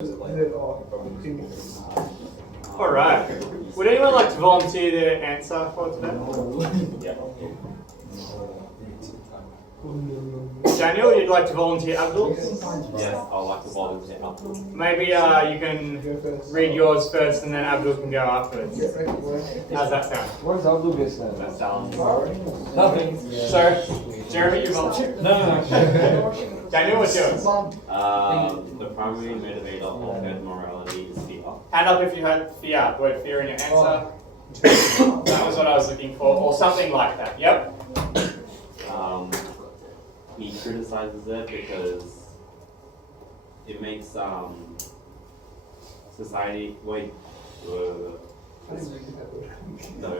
All right. Would anyone like to volunteer their answer for today? Daniel, you'd like to volunteer Abdul? Yes, I'd like to volunteer Abdul. Maybe you can read yours first and then Abdul can go afterwards. How's that sound? What does Abdul get said? That sounds... Nothing. So, Jeremy, you volunteer? No. Daniel, what's yours? The primary motivator of herd morality is fear. Hand up if you had fear, the word fear in your answer. That was what I was looking for, or something like that. Yep. He criticizes it because it makes society. Wait. No, I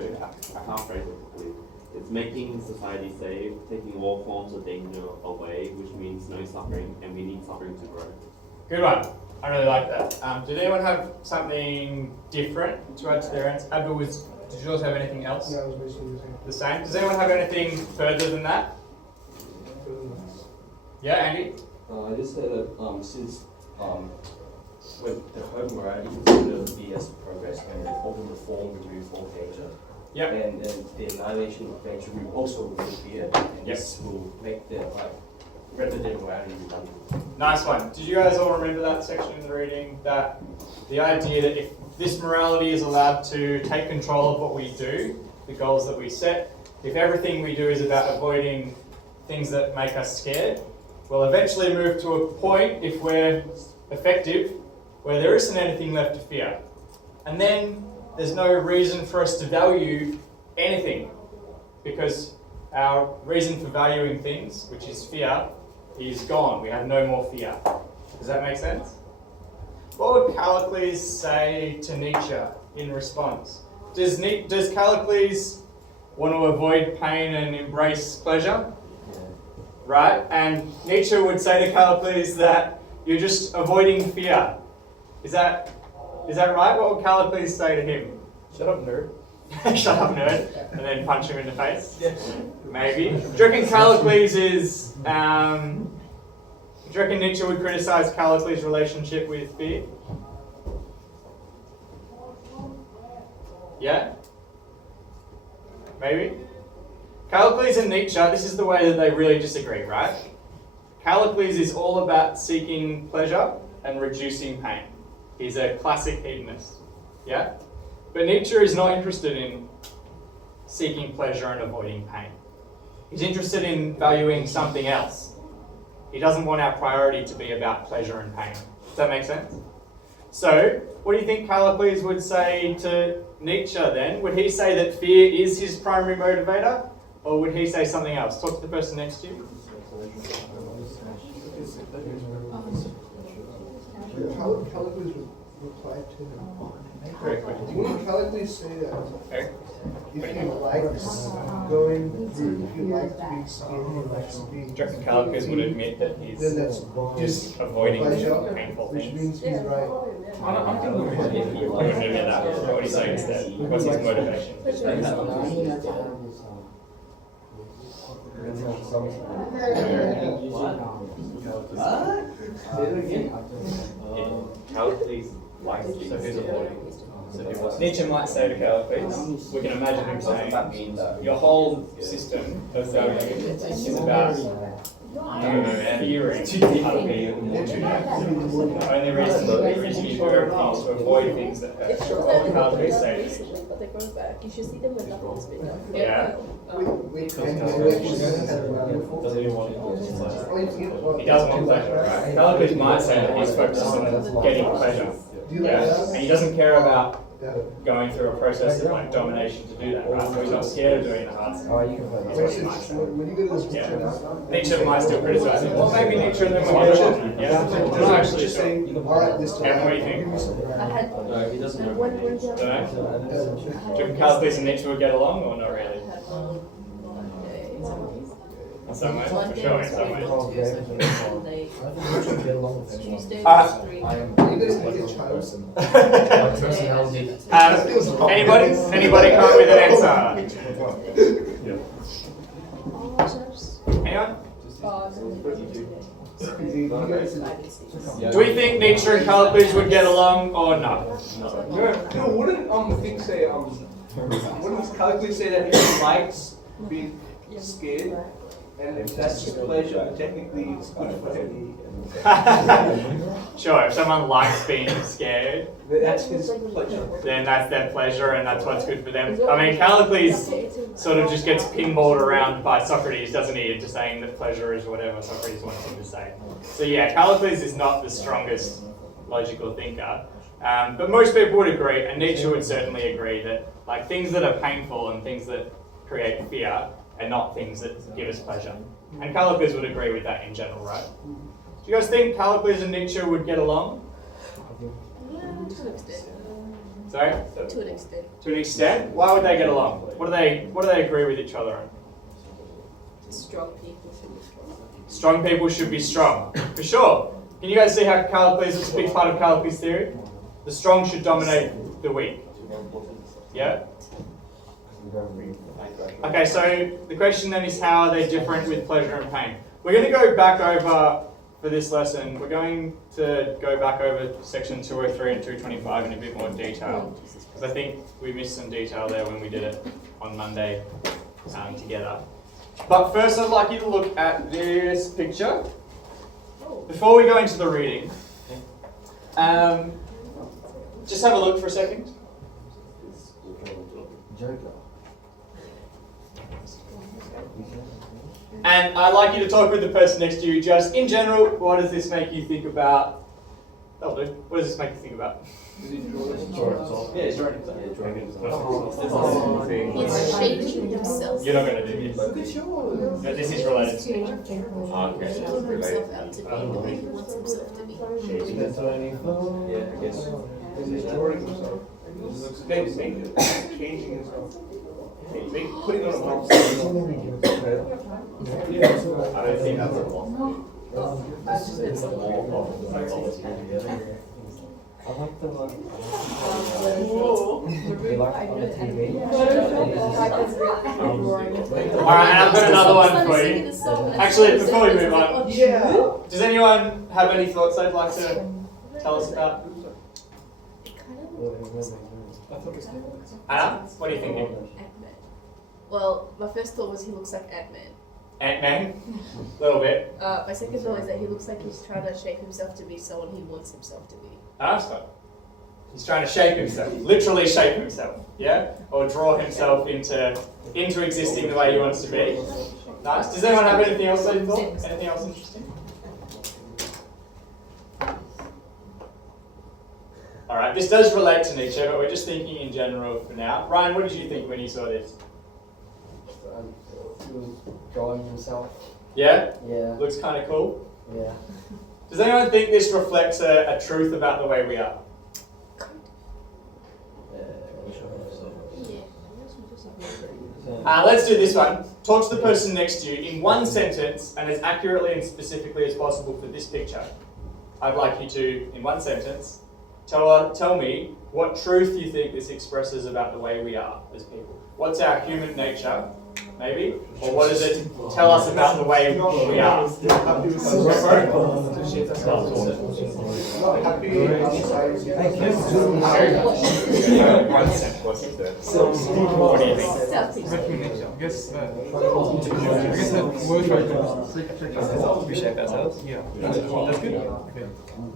can't phrase it properly. It's making society safe, taking all forms of danger away, which means no suffering, and we need suffering to grow. Good one. I really like that. Did anyone have something different to add to their answer? Abdul, did yours have anything else? Yeah, I was basically The same. Does anyone have anything further than that? Yeah, Andy? I just said that since with the herd morality considered to be as progress and open reform remove all danger. Yep. And then the annihilation of danger will also remove fear. And this will make the repetitive morality redundant. Nice one. Did you guys all remember that section in the reading? That the idea that if this morality is allowed to take control of what we do, the goals that we set, if everything we do is about avoiding things that make us scared, we'll eventually move to a point, if we're effective, where there isn't anything left to fear. And then there's no reason for us to value anything, because our reason for valuing things, which is fear, is gone. We have no more fear. Does that make sense? What would Callicles say to Nietzsche in response? Does Callicles want to avoid pain and embrace pleasure? Right? And Nietzsche would say to Callicles that you're just avoiding fear. Is that right? What would Callicles say to him? Shut up, nerd. Shut up, nerd. And then punch him in the face? Maybe. Do you reckon Callicles is... do you reckon Nietzsche would criticize Callicles' relationship with fear? Yeah? Maybe? Callicles and Nietzsche, this is the way that they really disagree, right? Callicles is all about seeking pleasure and reducing pain. He's a classic hedonist. Yeah? But Nietzsche is not interested in seeking pleasure and avoiding pain. He's interested in valuing something else. He doesn't want our priority to be about pleasure and pain. Does that make sense? So, what do you think Callicles would say to Nietzsche then? Would he say that fear is his primary motivator? Or would he say something else? Talk to the person next to you. How would Callicles reply to him? Great question. Wouldn't Callicles say that Okay. if he likes going through, if he likes being scared, he likes being... Do you reckon Callicles would admit that he's Then that's just avoiding pleasure, painful which things? means he's right. I'm thinking we would admit that. What would he say instead? What's his motivation? Callicles likes being Nietzsche might say to Callicles, we can imagine him saying, your whole system of valuing is about fearing other people. The only reason you do everything is to avoid things that hurt. What would Callicles say to Nietzsche? You should see them when nothing's been done. Yeah. He doesn't want pleasure, right? Callicles might say that he's focused on getting pleasure. Yeah? And he doesn't care about going through a process of like domination to do that, right? So he's not scared of doing the hard stuff. That's what he might say. Nietzsche might still criticize him. Well, maybe Nietzsche and then we'll get along. Yeah? Not actually sure. And what do you think? No, he doesn't know. Don't know? Do you reckon Callicles and Nietzsche would get along or not really? In some ways, for sure, in some ways. Anybody come up with an answer? Anyone? You guys Yeah. Do we think Nietzsche and Callicles would get along or not? No, wouldn't things say wouldn't Callicles say that he likes being scared, and if that's his pleasure, then technically it's good for him. Sure, if someone likes being scared, That's his pleasure. then that's their pleasure and that's what's good for them. I mean, Callicles sort of just gets pinballed around by Socrates, doesn't he, into saying that pleasure is whatever Socrates wants him to say. So yeah, Callicles is not the strongest logical thinker. But most people would agree, and Nietzsche would certainly agree, that like things that are painful and things that create fear are not things that give us pleasure. And Callicles would agree with that in general, right? Do you guys think Callicles and Nietzsche would get along? To an extent. Sorry? To an extent. To an extent? Why would they get along? What do they agree with each other on? Strong people should be strong. Strong people should be strong. For sure. Can you guys see how Callicles is a big part of Callicles' theory? The strong should dominate the weak. Yeah? Okay, so the question then is, how are they different with pleasure and pain? We're going to go back over, for this lesson, we're going to go back over section 203 and 225 in a bit more detail, because I think we missed some detail there when we did it on Monday together. But first I'd like you to look at this picture. Before we go into the reading, just have a look for a second. And I'd like you to talk with the person next to you. Just in general, what does this make you think about? That'll do. What does this make you think about? Did he draw this? Yeah, it's drawing He's shaping himself. You're not going to do this. Look at yours. But this is related to nature. He wants himself out to be what he wants himself to be. Yeah, I guess. He's drawing himself. Changing himself. Putting on a mask. I don't think that's a lot. It's a Alright, and I've got another one for you. Actually, before we move on, does anyone have any thoughts they'd like to tell us about? Anna, what are you thinking? Ant-Man. Well, my first thought was he looks like Ant-Man. Ant-Man? A little bit. My second thought is that he looks like he's trying to shape himself to be someone he wants himself to be. That's fine. He's trying to shape himself, literally shape himself, yeah? Or draw himself into existing the way he wants to be. Nice. Does anyone have anything else they thought? Anything else interesting? Alright, this does relate to Nietzsche, but we're just thinking in general for now. Ryan, what did you think when you saw this? He was drawing himself. Yeah? Yeah, Looks kind of cool. yeah. Does anyone think this reflects a truth about the way we are? Let's do this one. Talk to the person next to you in one sentence and as accurately and specifically as possible for this picture. I'd like you to, in one sentence, tell me what truth you think this expresses about the way we are as people. What's our human nature, maybe? Or what does it tell us about the way we are? What do you think? I guess the word right now. We shape ourselves. Yeah. That's good. Okay.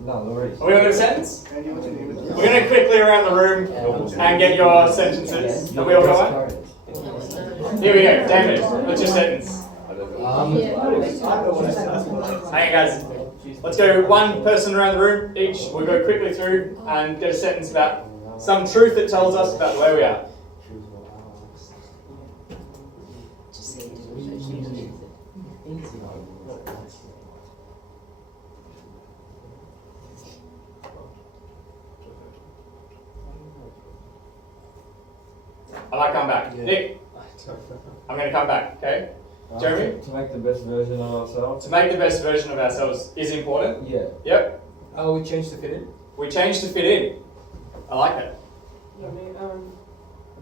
No worries. Are we on a sentence? We're going to quickly around the room and get your sentences. Are we all going? Here we go. David, what's your sentence? Hey guys, let's go one person around the room each. We'll go quickly through and get a sentence about some truth that tells us about the way we are. I might come back. Nick, I'm going to come back, okay? Jeremy? To make the best version of ourselves. To make the best version of ourselves is important. Yeah. Yep. We changed to fit in. We change to fit in. I like that.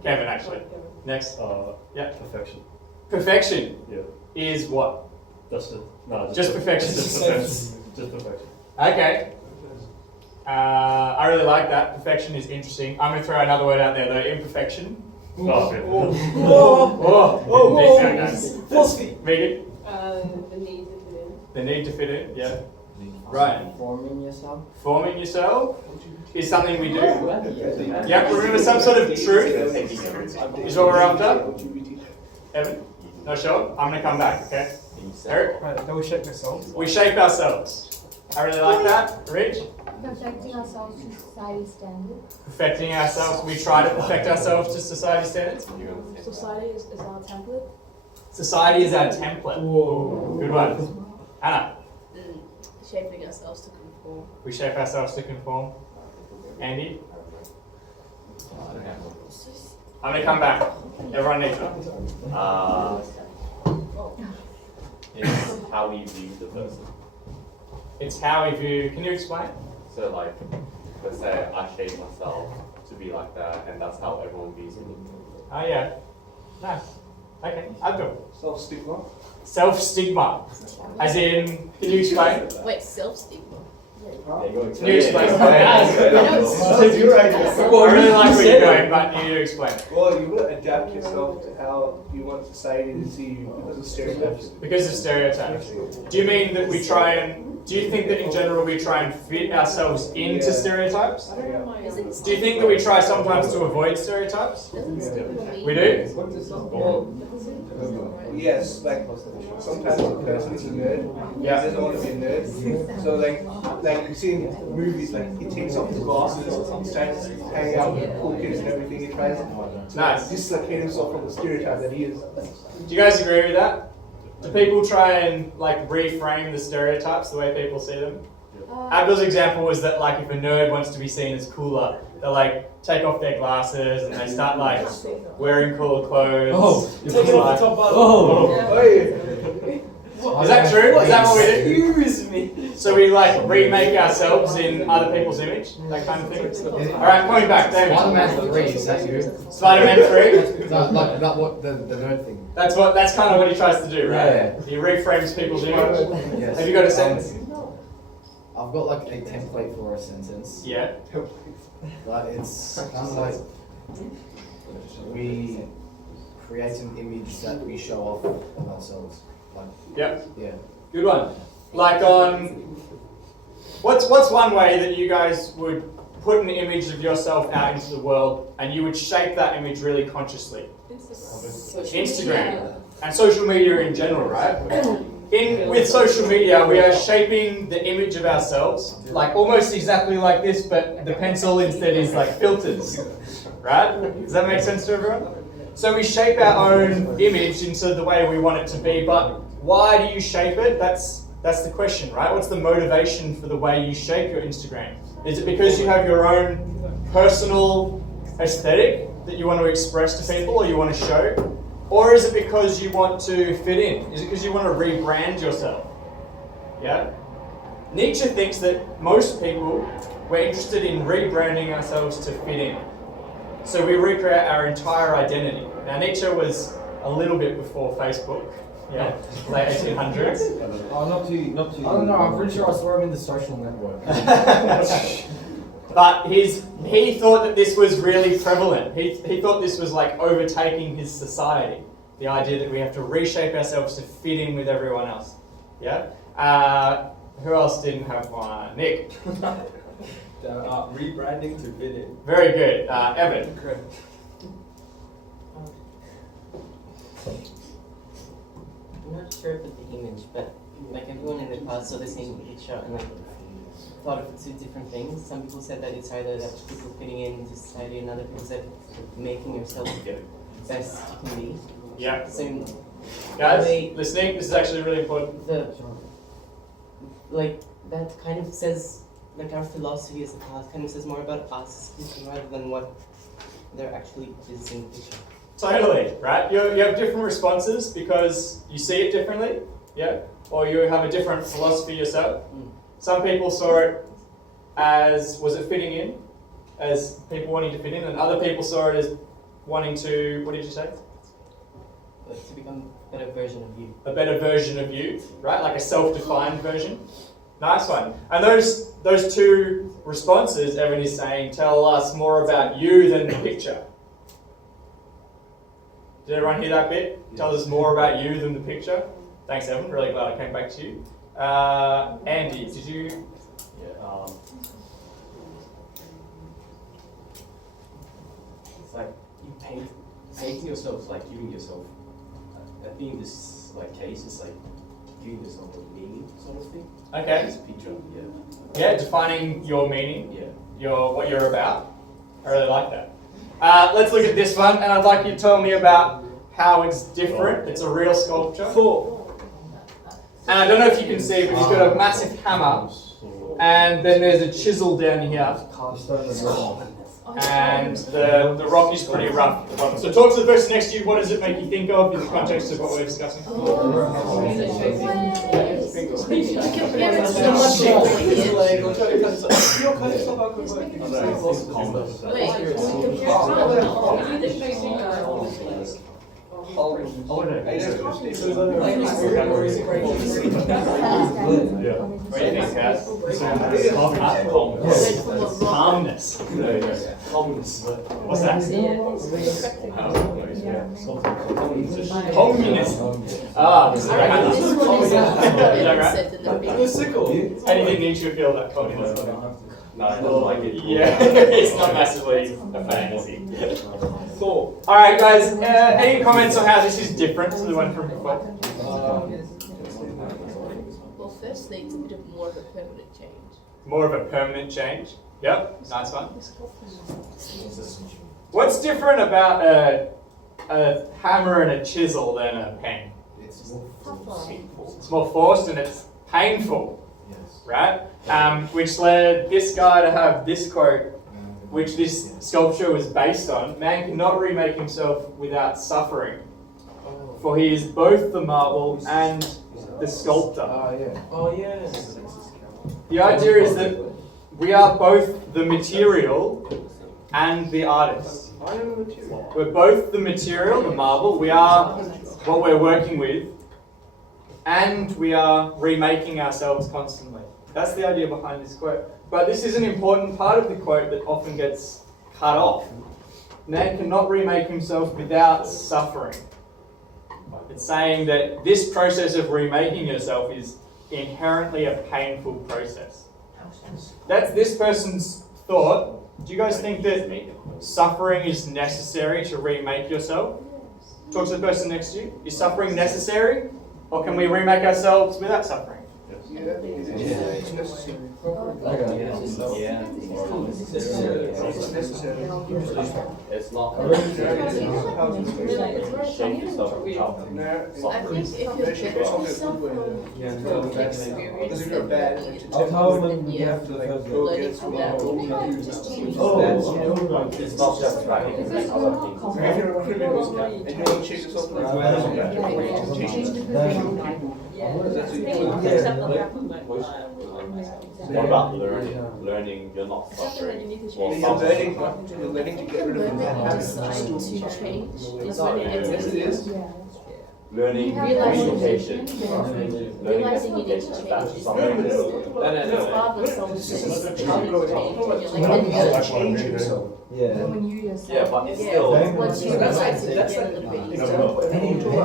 Kevin, actually. Next. Yeah, perfection. Perfection Yeah. is what? Just perfection. Just perfection. Okay. I really like that. Perfection is interesting. I'm going to throw another word out there though. Imperfection. Philosophy. Vegan. The need to fit in. The need to fit in. Yeah. Right. Forming yourself. Forming yourself is something we do. Yeah. Remember, some sort of truth is what we're after. Evan. No, sure. I'm going to come back. Okay. Eric. Right, that we shape ourselves. We shape ourselves. I really like that. Rich. Perfecting ourselves to society standards. Perfecting ourselves. We try to perfect ourselves to society standards. Society is our template. Society is our template. Ooh, good one. Anna. Shaping ourselves to conform. We shape ourselves to conform. Andy. I'm going to come back. Everyone needs one. It's how we view the person. It's how we view. Can you explain? So like, let's say I shape myself to be like that, and that's how everyone views me. Oh yeah. Nice. Okay. Abdul. Self-stigma. Self-stigma. As in, can you explain? Wait, self-stigma. Can you explain? You're right. I really like where you're going, but you need to explain. Well, you will adapt yourself to how you want society to see you because of stereotypes. Because of stereotypes. Do you mean that we try and, do you think that in general we try and fit ourselves into stereotypes? Do you think that we try sometimes to avoid stereotypes? We do? Yes, like sometimes a person is a nerd. Yeah. He doesn't want to be a nerd. So like you see in movies, like he takes off his glasses, he starts hanging out with cool kids and everything. He tries to Nice. dislocate himself from the stereotype that he is. Do you guys agree with that? Do people try and like reframe the stereotypes the way people see them? Abdul's example was that like if a nerd wants to be seen as cooler, they like take off their glasses and they start like wearing cooler clothes. Take it off the top button. Is that true? Is that what we do? Excuse me. So we like remake ourselves in other people's image? That kind of thing? Alright, coming back, David. Spider-Man 3, is that you? Spider-Man 3? No, like not what the nerd thing. That's kind of what he tries to do, right? Yeah. He reframes people's image. Yes. Have you got a sentence? I've got like a template for a sentence. Yeah. But it's kind of like we create an image that we show off of ourselves. Like, Yep. yeah. Good one. Like on, what's one way that you guys would put an image of yourself out into the world and you would shape that image really consciously? Instagram. And social media in general, right? With social media, we are shaping the image of ourselves, like almost exactly like this, but the pencil instead is like filters, right? Does that make sense to everyone? So we shape our own image into the way we want it to be, but why do you shape it? That's the question, right? What's the motivation for the way you shape your Instagram? Is it because you have your own personal aesthetic that you want to express to people or you want to show? Or is it because you want to fit in? Is it because you want to rebrand yourself? Yeah? Nietzsche thinks that most people, we're interested in rebranding ourselves to fit in. So we recreate our entire identity. Now Nietzsche was a little bit before Facebook, yeah, late 1800s. Oh, not too. I don't know, I'm pretty sure I saw him in The Social Network. But he thought that this was really prevalent. He thought this was like overtaking his society. The idea that we have to reshape ourselves to fit in with everyone else. Yeah? Who else didn't have one? Nick. Rebranding to fit in. Very good. Evan. I'm not sure about the image, but like everyone in the class saw the same picture and like thought of two different things. Some people said that it's either that people fitting into society, and other people said making yourself the best you can be. Yeah. So, Guys, listening, this is actually really important. That kind of says, like our philosophy as a class kind of says more about us rather than what there actually is in the picture. Totally, right? You have different responses because you see it differently, yeah? Or you have a different philosophy yourself. Some people saw it as, was it fitting in? As people wanting to fit in, and other people saw it as wanting to, what did you say? like to become a better version of you. A better version of you, right? Like a self-defined version. Nice one. And those two responses, Evan is saying, tell us more about you than the picture. Did everyone hear that bit? Tell us more about you than the picture. Thanks, Evan. Really glad I came back to you. Andy, did you? Yeah. It's like you painting yourself is like giving yourself. I think in this like case it's like giving yourself a meaning sort of thing. Okay. This picture, yeah. Yeah, defining your meaning, Yeah. what you're about. I really like that. Let's look at this one, and I'd like you to tell me about how it's different. It's a real sculpture. And I don't know if you can see, but he's got a massive hammer, and then there's a chisel down here. And the rock is pretty rough. So talk to the person next to you. What does it make you think of in the context of what we're discussing? What do you think, Cass? Calmness. What's that? Communism. Ah, this is right. Anything Nietzsche feel about communism? No, I don't like it. Yeah, it's not massively a fantasy. Cool. Alright guys, any comments on how this is different to the one from before? Well, firstly, it's a bit more of a permanent change. More of a permanent change. Yep, nice one. What's different about a hammer and a chisel than a pen? It's more forced and it's painful, right? Which led this guy to have this quote, which this sculpture was based on. Man cannot remake himself without suffering, for he is both the marble and the sculptor. Oh yeah. The idea is that we are both the material and the artist. We're both the material, the marble, we are what we're working with, and we are remaking ourselves constantly. That's the idea behind this quote. But this is an important part of the quote that often gets cut off. Man cannot remake himself without suffering. It's saying that this process of remaking yourself is inherently a painful process. That's this person's thought. Do you guys think that suffering is necessary to remake yourself? Talk to the person next to you. Is suffering necessary? Or can we remake ourselves without suffering? It's necessary. It's not shake yourself without I think if you're better experience Because if you're bad, then you have to like go learning get from through that will all be just change. it's not just writing, it's like other things. If you're a criminal and you want to change yourself, like, What about learning you're not suffering? Or you're suffering? learning to get rid of When bad you habits. decide to change is when it Yes, it gets is. Learning communication. Learning realizing you need to communication. change That's is suffering. it's father someone says you need to change and you're like, Change yourself. Yeah, but it's yeah, still. once you realize it, That's you like get a little bit you easier. know,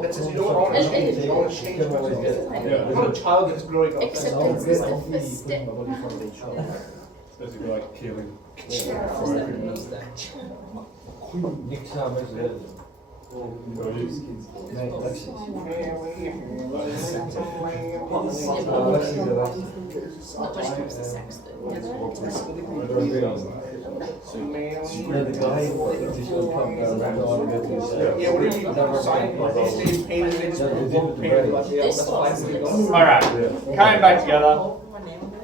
that says you don't want to change, you don't want to change yourself. You're not a child that's growing up. Acceptance is the first step. Basically like killing. Not when it comes to sex though. Yeah, what do you sign? They say pain and they just won't pay it. This one. Alright, coming back together.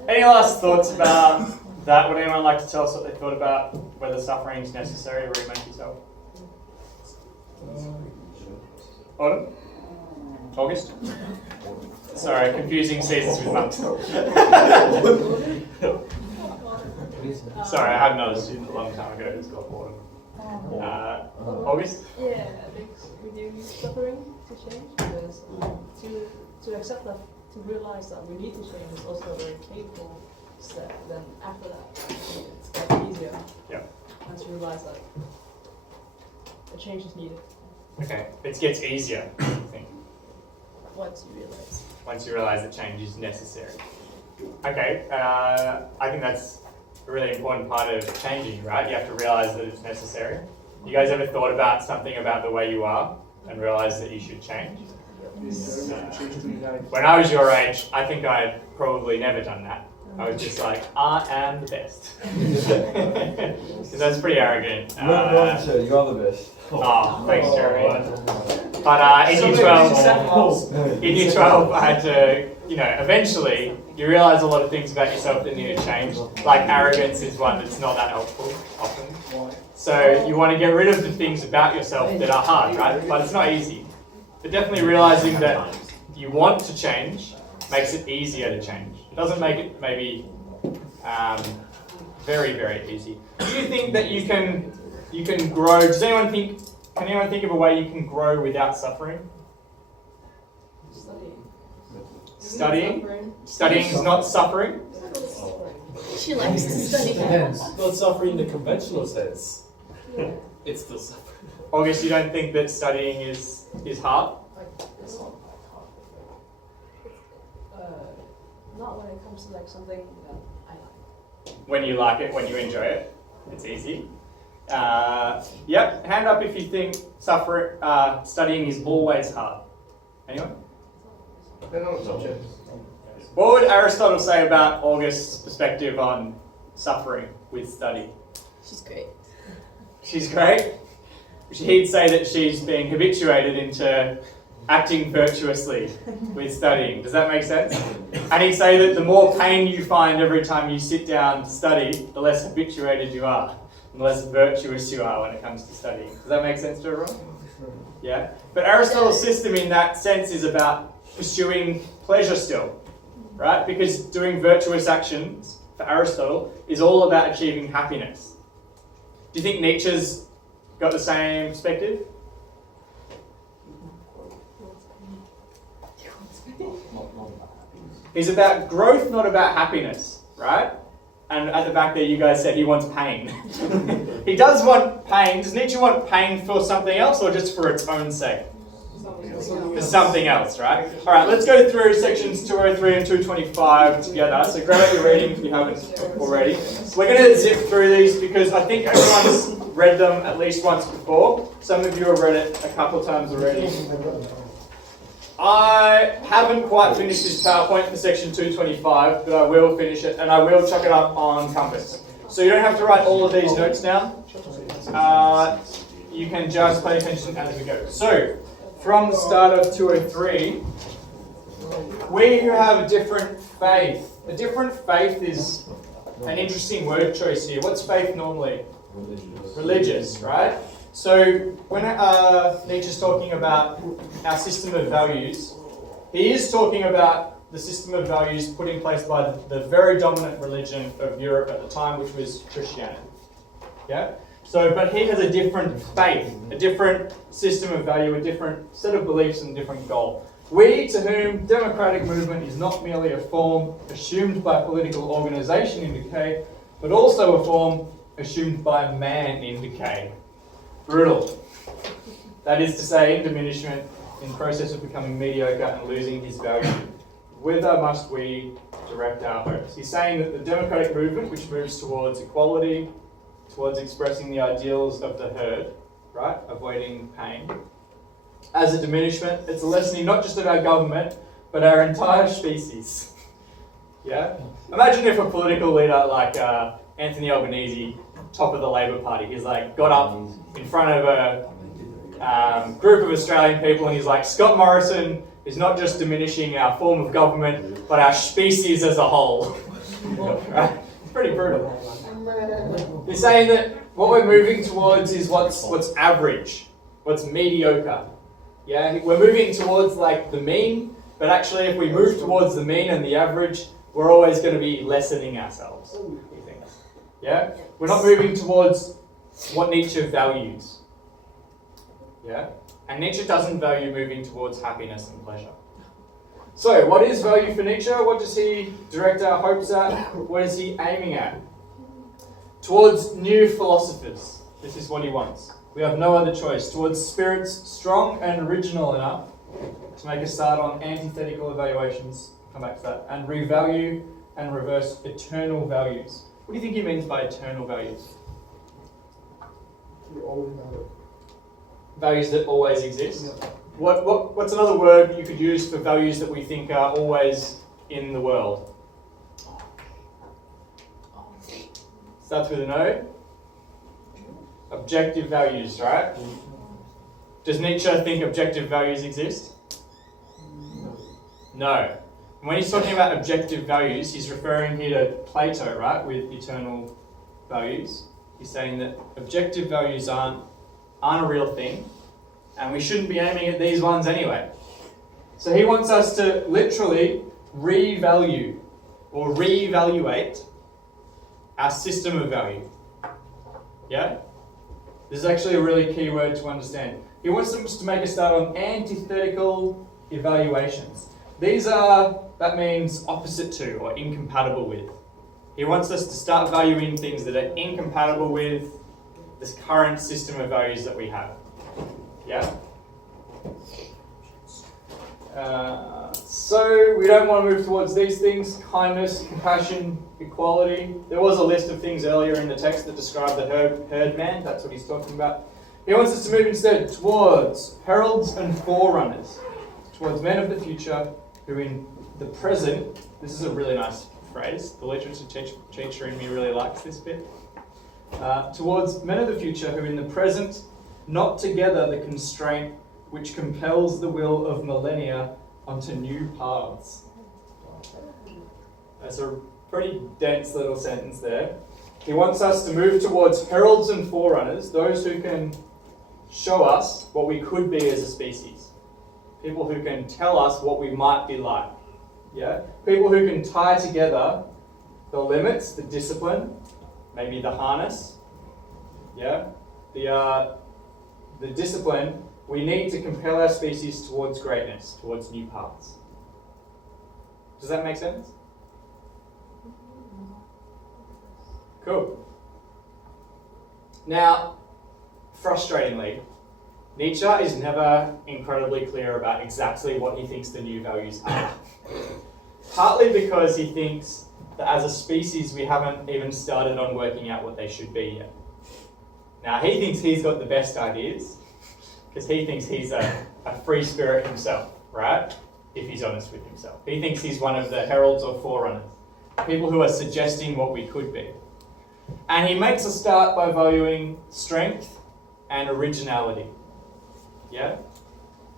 Any last thoughts about that? Would anyone like to tell us what they thought about whether suffering is necessary to remake yourself? Autumn? August? Sorry, confusing seasons with months. Sorry, I had another student a long time ago who's got autumn. August? Yeah, I think we do need suffering to change because to accept that, to realize that we need to change is also a very capable step. Then after that, it's quite easier. Yeah. And to realize that a change is needed. Okay, it gets easier, I think, Once you realize. once you realise that change is necessary. Okay, I think that's a really important part of changing, right? You have to realise that it's necessary. You guys ever thought about something about the way you are and realised that you should change? When I was your age, I think I'd probably never done that. I was just like, I am the best. Because that's pretty arrogant. No, sir, you are the best. Oh, thanks, Jeremy. But in year 12, I had to, eventually you realise a lot of things about yourself that need to change. Like arrogance is one that's not that helpful often. So you want to get rid of the things about yourself that are hard, right? But it's not easy. But definitely realising that you want to change makes it easier to change. It doesn't make it maybe very, very easy. Do you think that you can grow? Can anyone think of a way you can grow without suffering? Studying? Studying is not suffering? She likes to study. Not suffering in the conventional sense. It's still suffering. August, you don't think that studying is hard? Not when it comes to like something that I like. When you like it, when you enjoy it, it's easy. Yep, hand up if you think studying is always hard. Anyone? What would Aristotle say about August's perspective on suffering with study? She's great. She's great? He'd say that she's being habituated into acting virtuously with studying. Does that make sense? And he'd say that the more pain you find every time you sit down to study, the less habituated you are, and the less virtuous you are when it comes to studying. Does that make sense to everyone? Yeah? But Aristotle's system in that sense is about pursuing pleasure still, right? Because doing virtuous actions for Aristotle is all about achieving happiness. Do you think Nietzsche's got the same perspective? He's about growth, not about happiness, right? And at the back there, you guys said he wants pain. He does want pain. Does Nietzsche want pain for something else or just for its own sake? For something else, right? All right, let's go through sections 203 and 225 together. So grab out your reading if you haven't already. We're going to zip through these because I think everyone's read them at least once before. Some of you have read it a couple of times already. I haven't quite finished this PowerPoint for section 225, but I will finish it and I will chuck it up on Compass. So you don't have to write all of these notes down. You can just pay attention as we go. So, from the start of 203, we who have a different faith. A different faith is an interesting word choice here. What's faith normally? Religious, right? So when Nietzsche's talking about our system of values, he is talking about the system of values put in place by the very dominant religion of Europe at the time, which was Christianity. Yeah? So, but he has a different faith, a different system of value, a different set of beliefs and a different goal. We, to whom democratic movement is not merely a form assumed by political organisation in decay, but also a form assumed by man in decay. Brutal. That is to say, in diminishment, in the process of becoming mediocre and losing his value. Whither must we direct our hopes? He's saying that the democratic movement, which moves towards equality, towards expressing the ideals of the herd, right, avoiding pain, as a diminishment, it's a lessening not just of our government, but our entire species. Yeah? Imagine if a political leader like Anthony Albanese, top of the Labour Party, he's like got up in front of a group of Australian people and he's like, Scott Morrison is not just diminishing our form of government, but our species as a whole. Right? It's pretty brutal. He's saying that what we're moving towards is what's average, what's mediocre. Yeah, we're moving towards like the mean, but actually if we move towards the mean and the average, we're always going to be lessening ourselves, he thinks. Yeah? We're not moving towards what Nietzsche values. Yeah? And Nietzsche doesn't value moving towards happiness and pleasure. So, what is value for Nietzsche? What does he direct our hopes at? What is he aiming at? Towards new philosophers. This is what he wants. We have no other choice. Towards spirits strong and original enough to make a start on antithetical evaluations. Come back to that. And revalue and reverse eternal values. What do you think he means by eternal values? Values that always exist? Yeah. What's another word you could use for values that we think are always in the world? Starts with an O. Objective values, right? Does Nietzsche think objective values exist? No. When he's talking about objective values, he's referring here to Plato, right, with eternal values. He's saying that objective values aren't a real thing, and we shouldn't be aiming at these ones anyway. So he wants us to literally revalue or reevaluate our system of value. Yeah? This is actually a really key word to understand. He wants us to make a start on antithetical evaluations. That means opposite to or incompatible with. He wants us to start valuing things that are incompatible with this current system of values that we have. Yeah? So we don't want to move towards these things: kindness, compassion, equality. There was a list of things earlier in the text that described the herdman. That's what he's talking about. He wants us to move instead towards heralds and forerunners, towards men of the future who in the present, this is a really nice phrase, the literature teacher in me really likes this bit, towards men of the future who in the present knot together the constraint which compels the will of millennia onto new paths. That's a pretty dense little sentence there. He wants us to move towards heralds and forerunners, those who can show us what we could be as a species. People who can tell us what we might be like. Yeah? People who can tie together the limits, the discipline, maybe the harness, yeah? The discipline we need to compel our species towards greatness, towards new paths. Does that make sense? Cool. Now, frustratingly, Nietzsche is never incredibly clear about exactly what he thinks the new values are. Partly because he thinks that as a species we haven't even started on working out what they should be yet. Now he thinks he's got the best ideas, because he thinks he's a free spirit himself, right? If he's honest with himself. He thinks he's one of the heralds or forerunners, people who are suggesting what we could be. And he makes a start by valuing strength and originality. Yeah?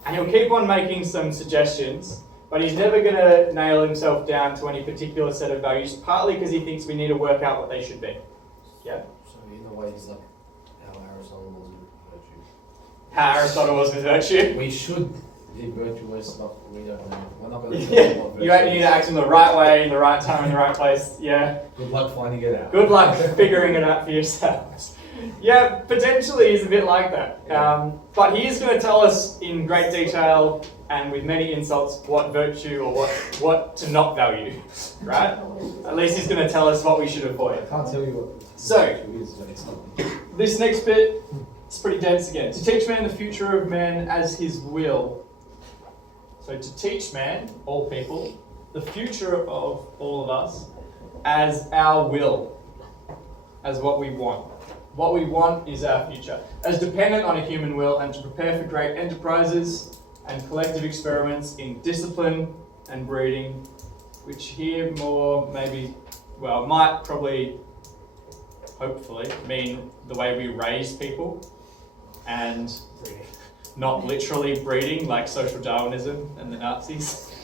And he'll keep on making some suggestions, but he's never going to nail himself down to any particular set of values, partly because he thinks we need to work out what they should be. Yeah? So in a way, it's like how Aristotle was with virtue. How Aristotle was with virtue? We should be virtuous, but we don't know. We're not going to Yeah. You need to act in the right way, in the right time, in the right place. Yeah. Good luck finding it out. Good luck figuring it out for yourselves. Yeah, potentially he's a bit like that. But he is going to tell us in great detail and with many insults what virtue or what to not value, right? At least he's going to tell us what we should avoid. I can't tell you what virtue is, but it's not. This next bit is pretty dense again. To teach man the future of man as his will. So to teach man, all people, the future of all of us as our will, as what we want. What we want is our future, as dependent on a human will, and to prepare for great enterprises and collective experiments in discipline and breeding, which here more maybe, well, might probably, hopefully, mean the way we raise people, and not literally breeding like social Darwinism and the Nazis.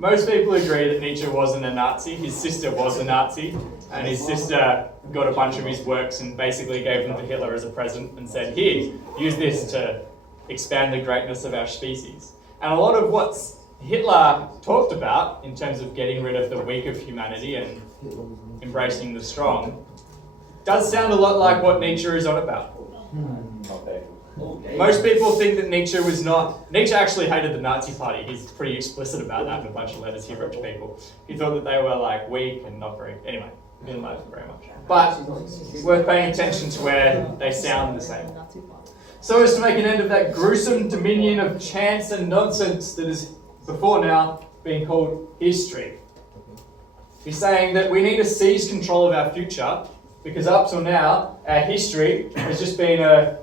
Most people agree that Nietzsche wasn't a Nazi. His sister was a Nazi, and his sister got a bunch of his works and basically gave them to Hitler as a present and said, here, use this to expand the greatness of our species. And a lot of what Hitler talked about in terms of getting rid of the weak of humanity and embracing the strong Does sound a lot like what Nietzsche is on about. Most people think that Nietzsche was not... Nietzsche actually hated the Nazi party. He's pretty explicit about that in a bunch of letters he wrote to people. He thought that they were like weak and not very... Anyway, didn't like them very much. But it's worth paying attention to where they sound the same. So as to make an end of that gruesome dominion of chance and nonsense that is before now being called history. He's saying that we need to seize control of our future because up till now, our history has just been a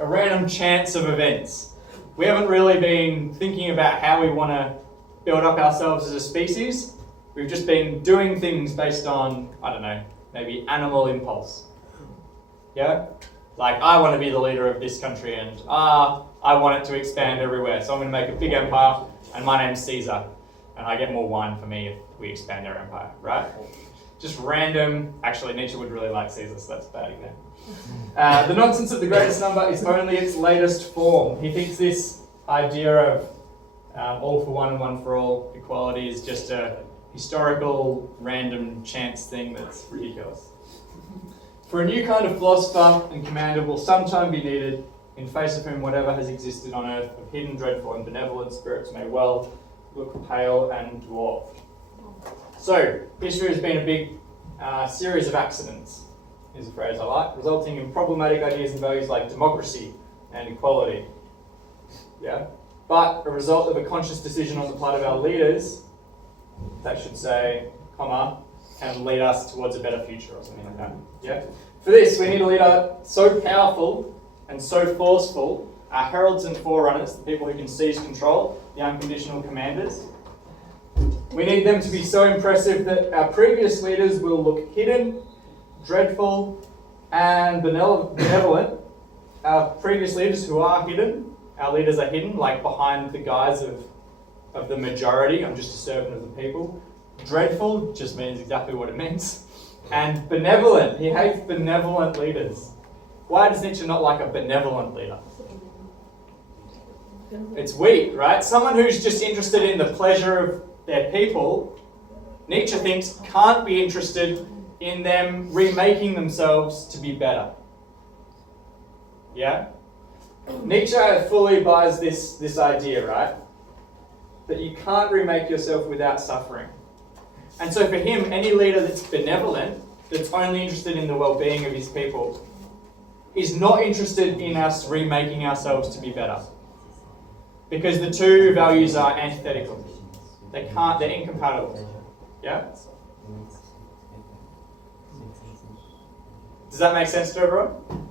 random chance of events. We haven't really been thinking about how we want to build up ourselves as a species. We've just been doing things based on, I don't know, maybe animal impulse. Yeah? Like, I want to be the leader of this country and I want it to expand everywhere. So I'm going to make a big empire and my name's Caesar. And I get more wine for me if we expand our empire, right? Just random, actually Nietzsche would really like Caesar, so that's a bad example. The nonsense of the greatest number is only its latest form. He thinks this idea of all for one and one for all equality is just a historical, random chance thing that's ridiculous. For a new kind of philosopher and commander will sometime be needed, in face of whom whatever has existed on earth of hidden, dreadful and benevolent spirits may well look pale and dwarfed. So, history has been a big series of accidents, is a phrase I like, resulting in problematic ideas and values like democracy and equality. Yeah? But a result of a conscious decision on the part of our leaders, that should say, comma, can lead us towards a better future or something like that. Yeah? For this, we need a leader so powerful and so forceful, our heralds and forerunners, the people who can seize control, the unconditional commanders. We need them to be so impressive that our previous leaders will look hidden, dreadful, and benevolent. Our previous leaders who are hidden, our leaders are hidden, like behind the guise of the majority. I'm just a servant of the people. Dreadful just means exactly what it means. And benevolent, he hates benevolent leaders. Why does Nietzsche not like a benevolent leader? It's weak, right? Someone who's just interested in the pleasure of their people, Nietzsche thinks can't be interested in them remaking themselves to be better. Yeah? Nietzsche fully buys this idea, right? That you can't remake yourself without suffering. And so for him, any leader that's benevolent, that's only interested in the well-being of his people, is not interested in us remaking ourselves to be better. Because the two values are antithetical. They're incompatible. Yeah? Does that make sense to everyone?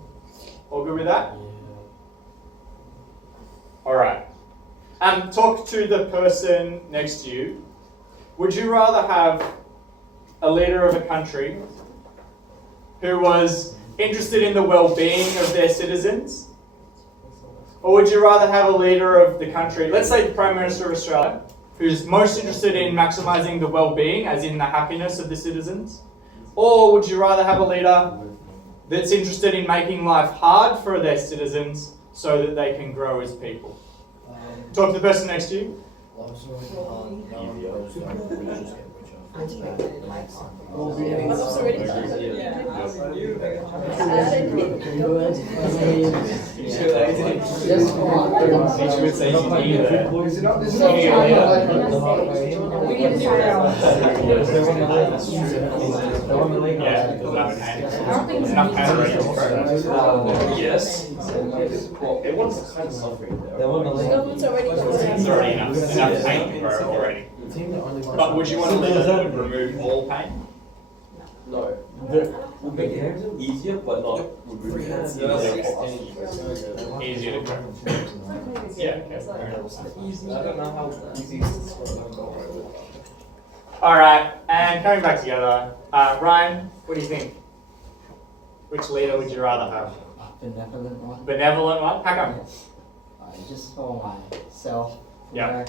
All good with that? Alright. Talk to the person next to you. Would you rather have a leader of a country who was interested in the well-being of their citizens? Or would you rather have a leader of the country, let's say the Prime Minister of Australia, who's most interested in maximising the well-being, as in the happiness of the citizens? Or would you rather have a leader that's interested in making life hard for their citizens so that they can grow as people? Talk to the person next to you. Yes. Everyone's kind of suffering there. Government's already It's already enough pain for already. But would you want a leader that would remove all pain? No. Would make it easier, but not would remove Easier to grow. Yeah. I don't know how easy this is for Alright, and coming back together, Ryan, what do you think? Which leader would you rather have? Benevolent one. Benevolent one? How come? Just for myself. Yeah.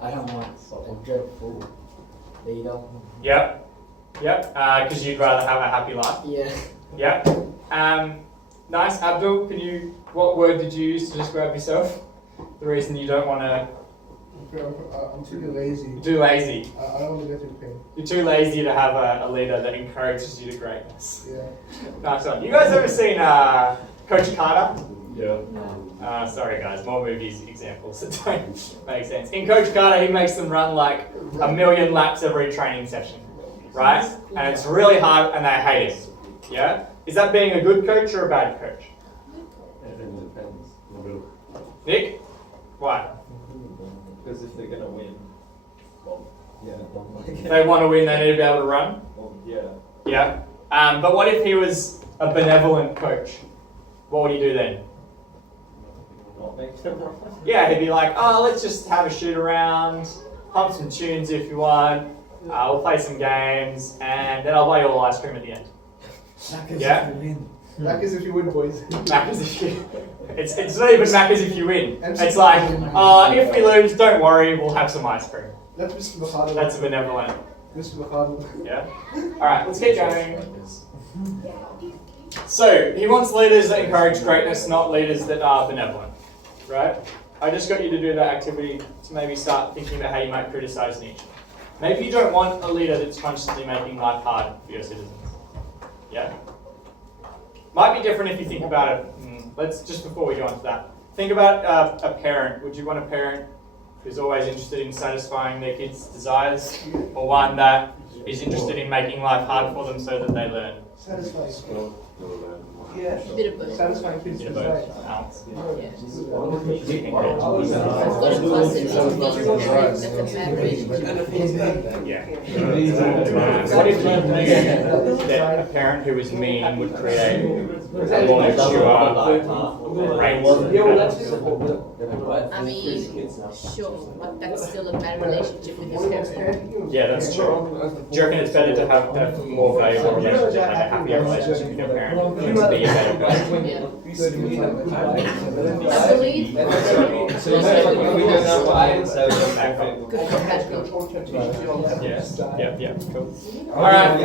I don't want a dreadful leader. Yep. Yep. Because you'd rather have a happy life. Yeah. Yep. Nice. Abdul, what word did you use to describe yourself? The reason you don't want a I'm too lazy. You're too lazy. I don't want to go through pain. You're too lazy to have a leader that encourages you to greatness. Yeah. Nice one. You guys ever seen Coach Carter? Yeah. Sorry guys, more movies examples that don't make sense. In Coach Carter, he makes them run like 1 million laps every training session, right? And it's really hard and they hate it. Yeah? Is that being a good coach or a bad coach? It depends. Nick? Why? Because if they're going to win, well, yeah. If they want to win, they need to be able to run? Well, yeah. Yeah. But what if he was a benevolent coach? What would he do then? Not make them run. Yeah, he'd be like, oh, let's just have a shoot around, pump some tunes if you want, we'll play some games, and then I'll buy you all ice cream at the end. Yeah? Macca's if you win, boys. Macca's if you... It's not even Macca's if you win. It's like, if we lose, don't worry, we'll have some ice cream. That's Mr. Mahado. That's a benevolent. Mr. Mahado. Yeah? Alright, let's get going. So, he wants leaders that encourage greatness, not leaders that are benevolent. Right? I just got you to do that activity to maybe start thinking about how you might criticize Nietzsche. Maybe you don't want a leader that's constantly making life hard for your citizens. Yeah? Might be different if you think about it. Let's, just before we go on to that, think about a parent. Would you want a parent who's always interested in satisfying their kids' desires, or one that is interested in making life hard for them so that they learn? Satisfying. A bit of both. Satisfying kids' Bit of desires. both. Balance. Yeah. It's got a plus and Yeah. What if that a parent who is mean would create a more mature race? I mean, sure, but that's still a bad relationship with your parent. Yeah, that's true. Do you reckon it's better to have a more valuable relationship, like a happier relationship with your parent, than to be a better person? Yeah. I I believe. Yeah, cool. Alright,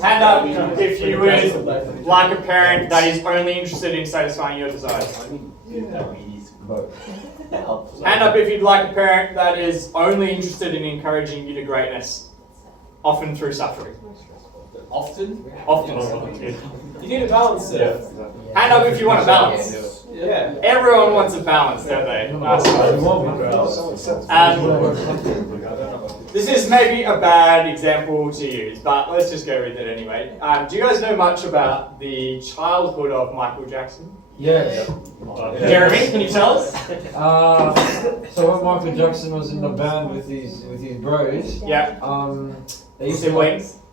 hand up if you would like a parent that is only interested in satisfying your desires. Hand up if you'd like a parent that is only interested in encouraging you to greatness, often through suffering. Often? Often. You need a balance there. Hand up if you want a balance. Yeah. Everyone wants a balance, don't they? This is maybe a bad example to use, but let's just go with it anyway. Do you guys know much about the childhood of Michael Jackson? Yeah. Jeremy, can you tell us? So when Michael Jackson was in the band with his bros, Yeah.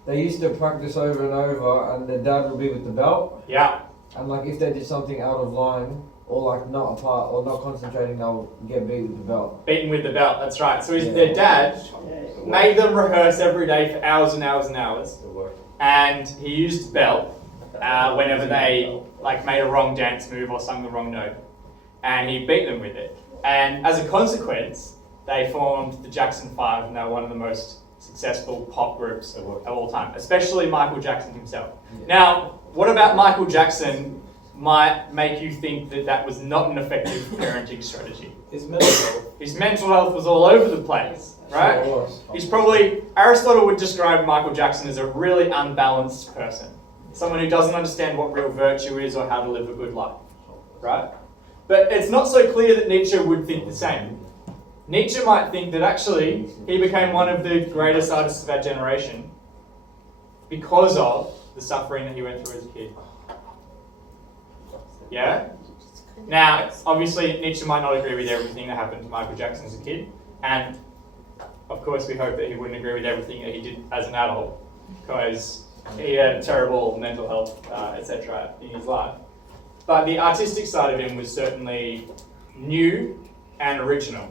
They used to practice over and over, and their dad would be with the belt. Yeah. And like if they did something out of line or like not apart or not concentrating, they'll get beat with the belt. Beaten with the belt, that's right. So their dad made them rehearse every day for hours and hours and hours. And he used the belt whenever they like made a wrong dance move or sung the wrong note. And he beat them with it. And as a consequence, they formed the Jackson 5, and they were one of the most successful pop groups of all time, especially Michael Jackson himself. Now, what about Michael Jackson might make you think that that was not an effective parenting strategy? His mental health. His mental health was all over the place, right? He's probably, Aristotle would describe Michael Jackson as a really unbalanced person. Someone who doesn't understand what real virtue is or how to live a good life, right? But it's not so clear that Nietzsche would think the same. Nietzsche might think that actually he became one of the greatest artists of our generation because of the suffering that he went through as a kid. Yeah? Now, obviously Nietzsche might not agree with everything that happened to Michael Jackson as a kid, and of course we hope that he wouldn't agree with everything that he did as an adult, because he had terrible mental health, etc. in his life. But the artistic side of him was certainly new and original.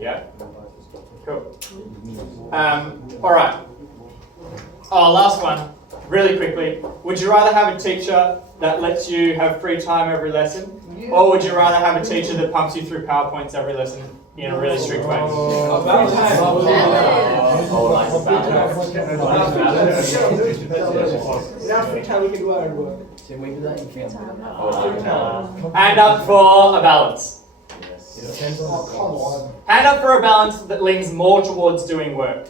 Yeah? Cool. Alright. Oh, last one. Really quickly. Would you rather have a teacher that lets you have free time every lesson? Or would you rather have a teacher that pumps you through PowerPoints every lesson in a really strict way? Now free time we can do our work. And up for a balance. It depends on the goals. Hand up for a balance that leans more towards doing work.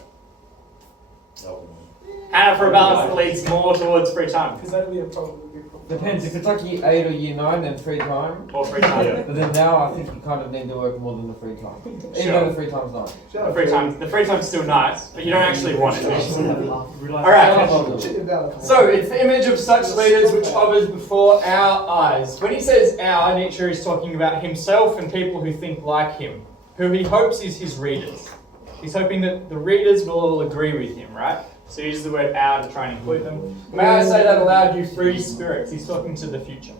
Hand up for a balance that leads more towards free time. Because that'd be a problem. Depends, if it's like year 8 or year 9, then free time. Or free time. But then now I think you kind of need to work more than the free time. Even though the free time's nice. The free time's still nice, but you don't actually want it. Alright. So it's the image of such leaders which hovers before our eyes. When he says our, Nietzsche is talking about himself and people who think like him, who he hopes is his readers. He's hoping that the readers will all agree with him, right? So he uses the word our to try and include them. May I say that aloud, you free spirits? He's talking to the future.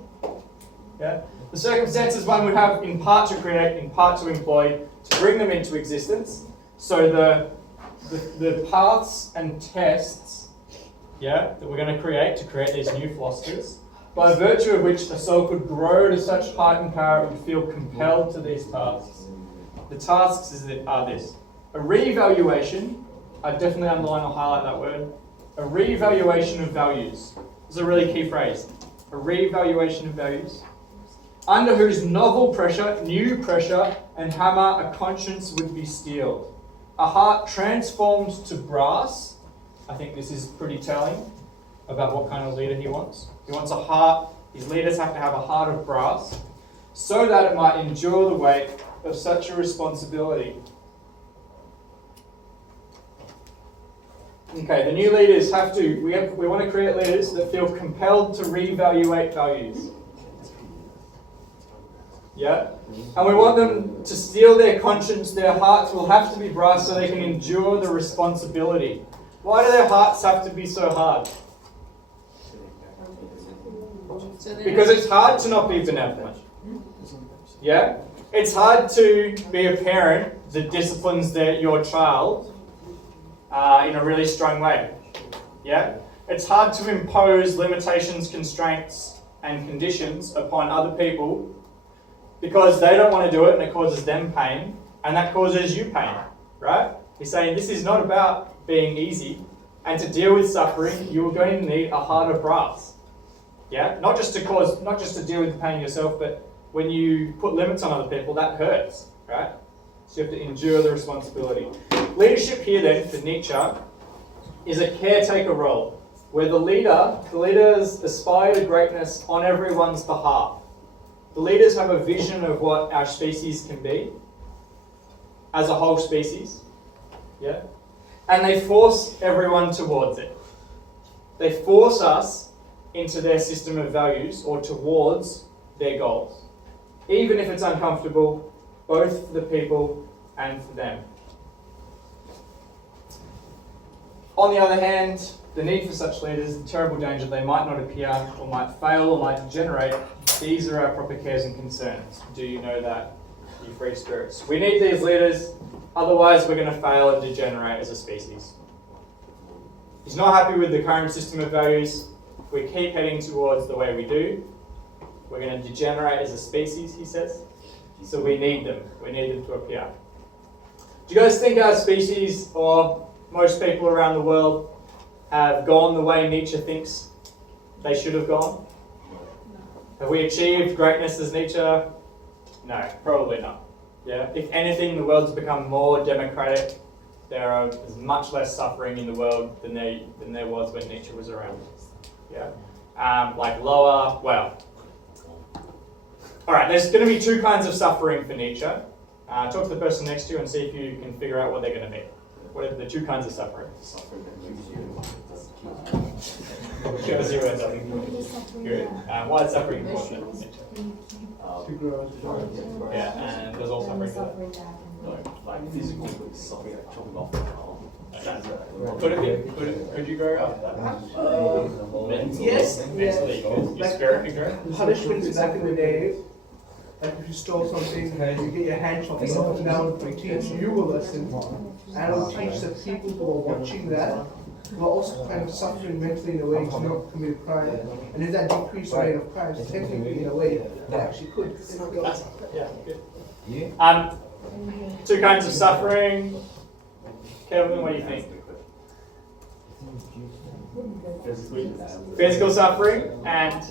Yeah? The circumstances one would have in part to create, in part to employ, to bring them into existence. So the paths and tests, that we're going to create these new philosophers, by virtue of which the soul could grow to such heightened power it would feel compelled to these tasks. The tasks are this. A re-evaluation, I definitely underline or highlight that word. A re-evaluation of values. This is a really key phrase. A re-evaluation of values. Under whose novel pressure, new pressure, and hammer a conscience would be steeled. A heart transformed to brass. I think this is pretty telling about what kind of leader he wants. He wants a heart, his leaders have to have a heart of brass, so that it might endure the weight of such a responsibility. Okay, the new leaders we want to create leaders that feel compelled to reevaluate values. Yeah? And we want them to steel their conscience, their hearts will have to be brass so they can endure the responsibility. Why do their hearts have to be so hard? Because it's hard to not be benevolent. Yeah? It's hard to be a parent that disciplines your child in a really strong way. Yeah? It's hard to impose limitations, constraints, and conditions upon other people because they don't want to do it and it causes them pain, and that causes you pain, right? He's saying this is not about being easy, and to deal with suffering, you are going to need a heart of brass. Yeah? Not just to deal with the pain yourself, but when you put limits on other people, that hurts, right? So you have to endure the responsibility. Leadership here then, for Nietzsche, is a caretaker role, where the leaders aspire to greatness on everyone's behalf. The leaders have a vision of what our species can be, as a whole species, yeah? And they force everyone towards it. They force us into their system of values or towards their goals, even if it's uncomfortable, both for the people and for them. On the other hand, the need for such leaders, the terrible danger they might not appear or might fail or might degenerate, these are our proper cares and concerns. Do you know that, you free spirits? We need these leaders, otherwise we're going to fail and degenerate as a species. He's not happy with the current system of values. If we keep heading towards the way we do, we're going to degenerate as a species, he says. So we need them. We need them to appear. Do you guys think our species, or most people around the world, have gone the way Nietzsche thinks they should have gone? Have we achieved greatness as Nietzsche? No, probably not. Yeah. If anything, the world's become more democratic. There's much less suffering in the world than there was when Nietzsche was around. Yeah. All right, there's going to be two kinds of suffering for Nietzsche. Talk to the person next to you and see if you can figure out what they're going to be. What are the two kinds of suffering? Suffering that moves you. Show zero and something. Good. Why is suffering important? Yeah, and there's also suffering for that. No, like physical suffering, like chopping off the arm. Could it be? Could you grow up? Yes. Mentally, your spirit can grow. Punishments back in the day, like if you stole something, you get your hand chopped off, and now if we teach you a lesson, and it'll teach the people who are watching that, who are also kind of suffering mentally in a way to not commit a crime. And if that decrease the rate of crimes, technically in a way, they actually could. Yeah, good. Yeah. Two kinds of suffering. Kevin, what do you think? Physical suffering and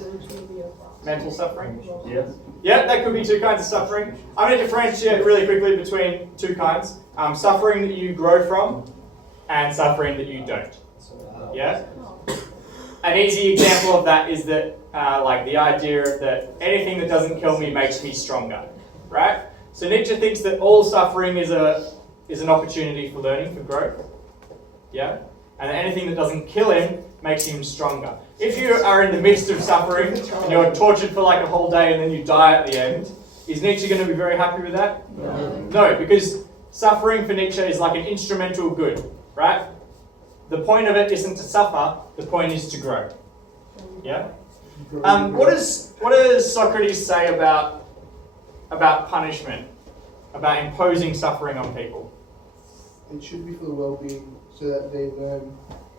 Mental suffering? Yes. Yeah, that could be two kinds of suffering. I'm going to differentiate really quickly between two kinds. Suffering that you grow from and suffering that you don't. Yeah? An easy example of that is that, like the idea that anything that doesn't kill me makes me stronger, right? So Nietzsche thinks that all suffering is an opportunity for learning, for growth. Yeah? And that anything that doesn't kill him makes him stronger. If you are in the midst of suffering and you're tortured for like a whole day and then you die at the end, is Nietzsche going to be very happy with that? No, because suffering for Nietzsche is like an instrumental good, right? The point of it isn't to suffer, the point is to grow. Yeah? What does Socrates say about punishment, about imposing suffering on people? It should be for the well-being, so that they learn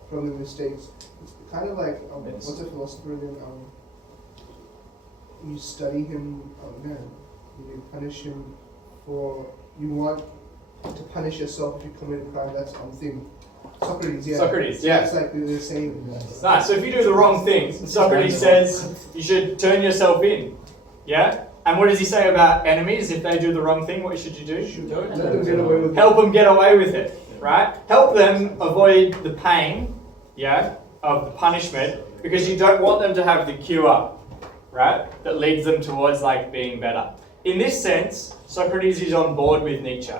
from the mistakes. It's kind of like, what's a philosopher again? You study him, you punish him you want to punish yourself if you commit a crime, that's thing. Socrates, yeah. Socrates, yeah. It's like the same. Nice, so if you do the wrong thing, Socrates says you should turn yourself in. Yeah? And what does he say about enemies? If they do the wrong thing, what should you do? Let them get away with it. Help them get away with it, right? Help them avoid the pain, yeah, of the punishment, because you don't want them to have the cure, right, that leads them towards like being better. In this sense, Socrates is on board with Nietzsche,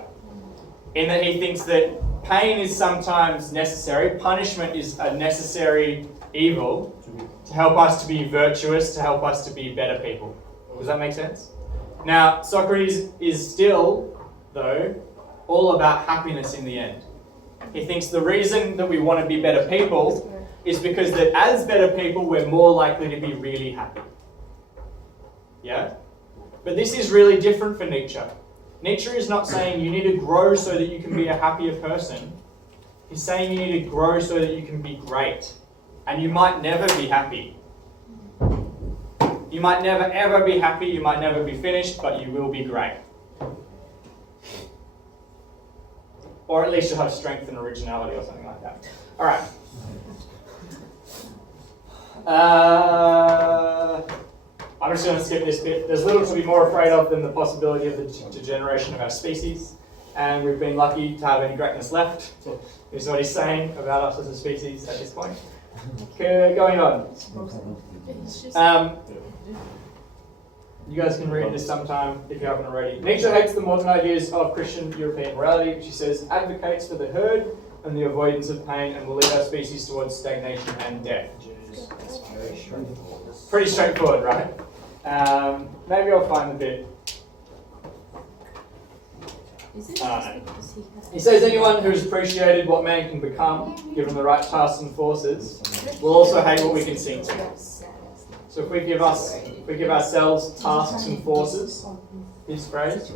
in that he thinks that pain is sometimes necessary, punishment is a necessary evil to help us to be virtuous, to help us to be better people. Does that make sense? Now, Socrates is still, though, all about happiness in the end. He thinks the reason that we want to be better people is because that as better people, we're more likely to be really happy. Yeah? But this is really different for Nietzsche. Nietzsche is not saying you need to grow so that you can be a happier person. He's saying you need to grow so that you can be great. And you might never be happy. You might never ever be happy, you might never be finished, but you will be great. Or at least you'll have strength and originality or something like that. Alright. I'm just going to skip this bit. There's little to be more afraid of than the possibility of the degeneration of our species. And we've been lucky to have any greatness left. Is what he's saying about us as a species at this point. Okay, going on. You guys can read this sometime if you haven't already. Nietzsche hates the modern ideas of Christian European morality, which he says advocates for the herd and the avoidance of pain and will lead our species towards stagnation and death. Pretty straightforward, right? Maybe I'll find the bit. He says anyone who has appreciated what man can become, given the right tasks and forces, will also hate what we can sing to. So if we give ourselves tasks and forces, this phrase,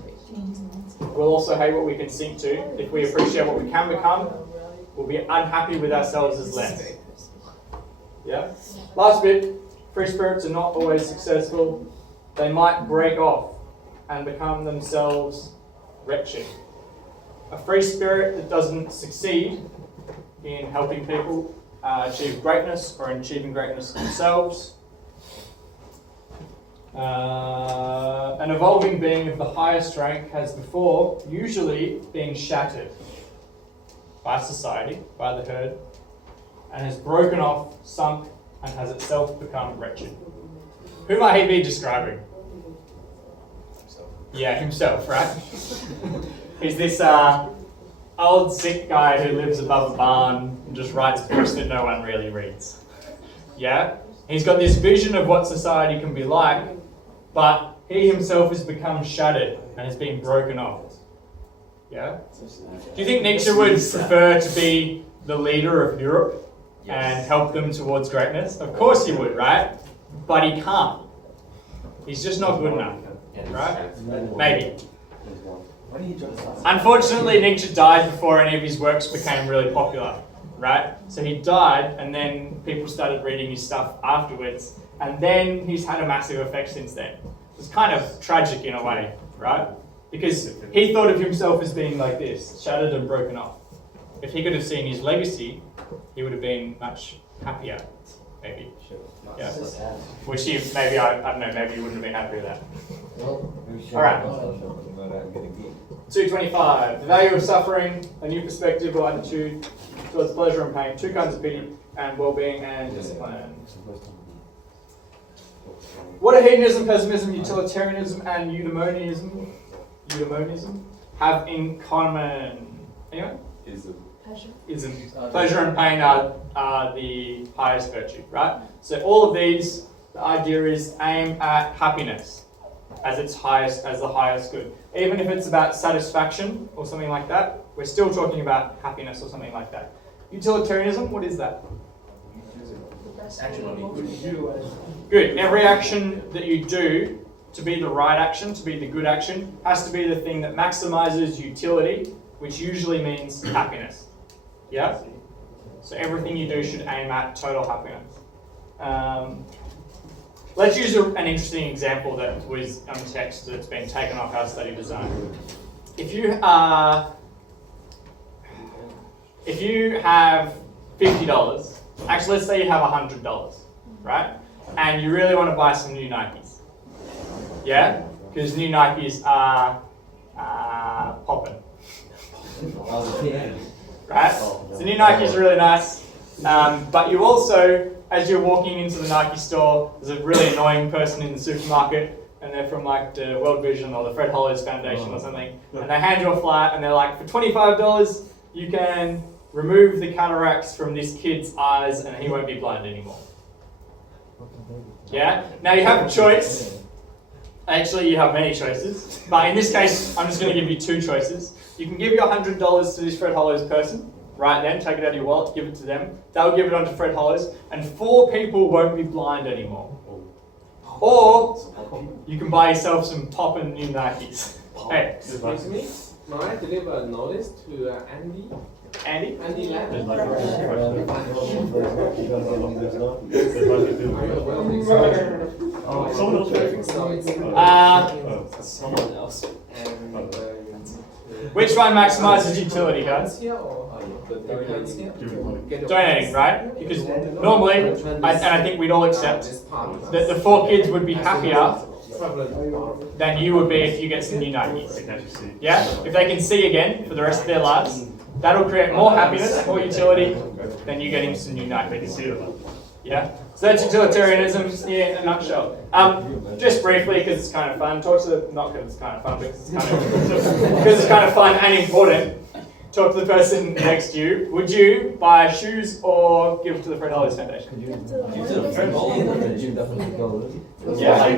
we'll also hate what we can sink to. If we appreciate what we can become, we'll be unhappy with ourselves as less. Yeah? Last bit, free spirits are not always successful. They might break off and become themselves wretched. A free spirit that doesn't succeed in helping people achieve greatness or in achieving greatness themselves. An evolving being of the highest rank has before usually been shattered by society, by the herd, and has broken off, sunk, and has itself become wretched. Who might he be describing? Yeah, himself, right? He's this old sick guy who lives above a barn and just writes books that no one really reads. Yeah? He's got this vision of what society can be like, but he himself has become shattered and has been broken off. Yeah? Do you think Nietzsche would prefer to be the leader of Europe and help them towards greatness? Of course he would, right? But he can't. He's just not good enough, right? Maybe. Unfortunately, Nietzsche died before any of his works became really popular, right? So he died, and then people started reading his stuff afterwards, and then he's had a massive effect since then. It's kind of tragic in a way, right? Because he thought of himself as being like this, shattered and broken off. If he could have seen his legacy, he would have been much happier. maybe. Yeah. Which you maybe I don't know. Maybe you wouldn't have been happy with that. All right. 225. The value of suffering, a new perspective or attitude towards pleasure and pain. Two kinds of pity and well-being and discipline. What do hedonism, pessimism, utilitarianism, and eudaimonism have in common? Anyone? Ism. Pleasure and pain are the highest virtue, right? So all of these, the idea is aim at happiness as its highest, as the highest good. Even if it's about satisfaction or something like that, we're still talking about happiness or something like that. Utilitarianism, what is that? Good. Every action that you do to be the right action, to be the good action, has to be the thing that maximizes utility, which usually means happiness. Yeah? So everything you do should aim at total happiness. Let's use an interesting example that was on text that's been taken off our study design. If you have $50, actually let's say you have $100, right? And you really want to buy some new Nikes. Yeah? Because new Nikes are popping. Right? So new Nikes are really nice. But you also, as you're walking into the Nike store, there's a really annoying person in the supermarket, and they're from like the World Vision or the Fred Hollows Foundation or something, and they hand you a flyer and they're like, for $25 you can remove the cataracts from this kid's eyes and he won't be blind anymore. Yeah? Now you have a choice. Actually, you have many choices, but in this case, I'm just going to give you two choices. You can give your $100 to this Fred Hollows person, right then, take it out of your wallet, give it to them. They'll give it on to Fred Hollows, and 4 people won't be blind anymore. Or, you can buy yourself some poppin' new Nikes. Hey. Excuse me, might I deliver a notice to Andy? Andy? Andy Lamb? Someone else. Which one maximizes utility, guys? Donating, right? Because normally, and I think we'd all accept, that the 4 kids would be happier than you would be if you get some new Nikes. Yeah? If they can see again for the rest of their lives, that'll create more happiness, more utility, than you getting some new Nikes. Yeah? So that's utilitarianism in a nutshell. Just briefly, because it's kind of fun, not because it's kind of fun, because it's kind of fun and important. Talk to the person next to you. Would you buy shoes or give to the Fred Hollows Foundation? Give to the Fred Hollows. Yeah.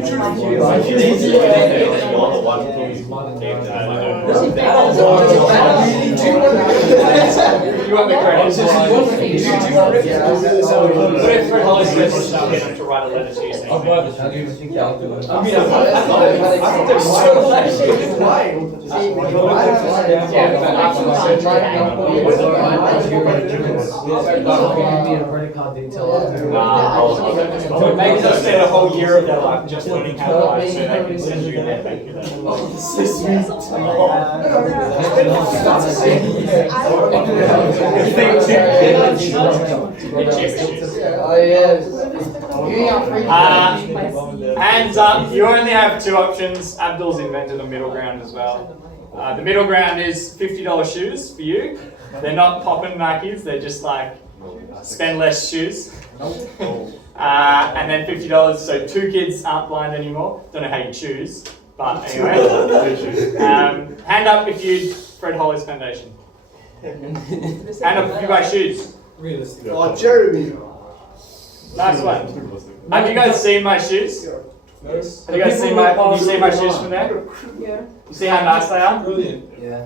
You want the credit? What if Fred Hollows says to write a letter to you saying? Maybe they'll spend a whole year of their life just learning how to write so they can send you their thank you. Hands up, you only have 2 options. Abdul's invented a middle ground as well. The middle ground is $50 shoes for you. They're not poppin' Nikes, they're just like spend less shoes. And then $50, so 2 kids aren't blind anymore. Don't know how you choose, but anyway. Hand up if you Fred Hollows Foundation. Hand up if you buy shoes. Oh, Jeremy. Nice one. Have you guys seen my shoes? Yes. Have you guys seen my shoes from there? Yeah. You see how nice they are? Brilliant. Yeah.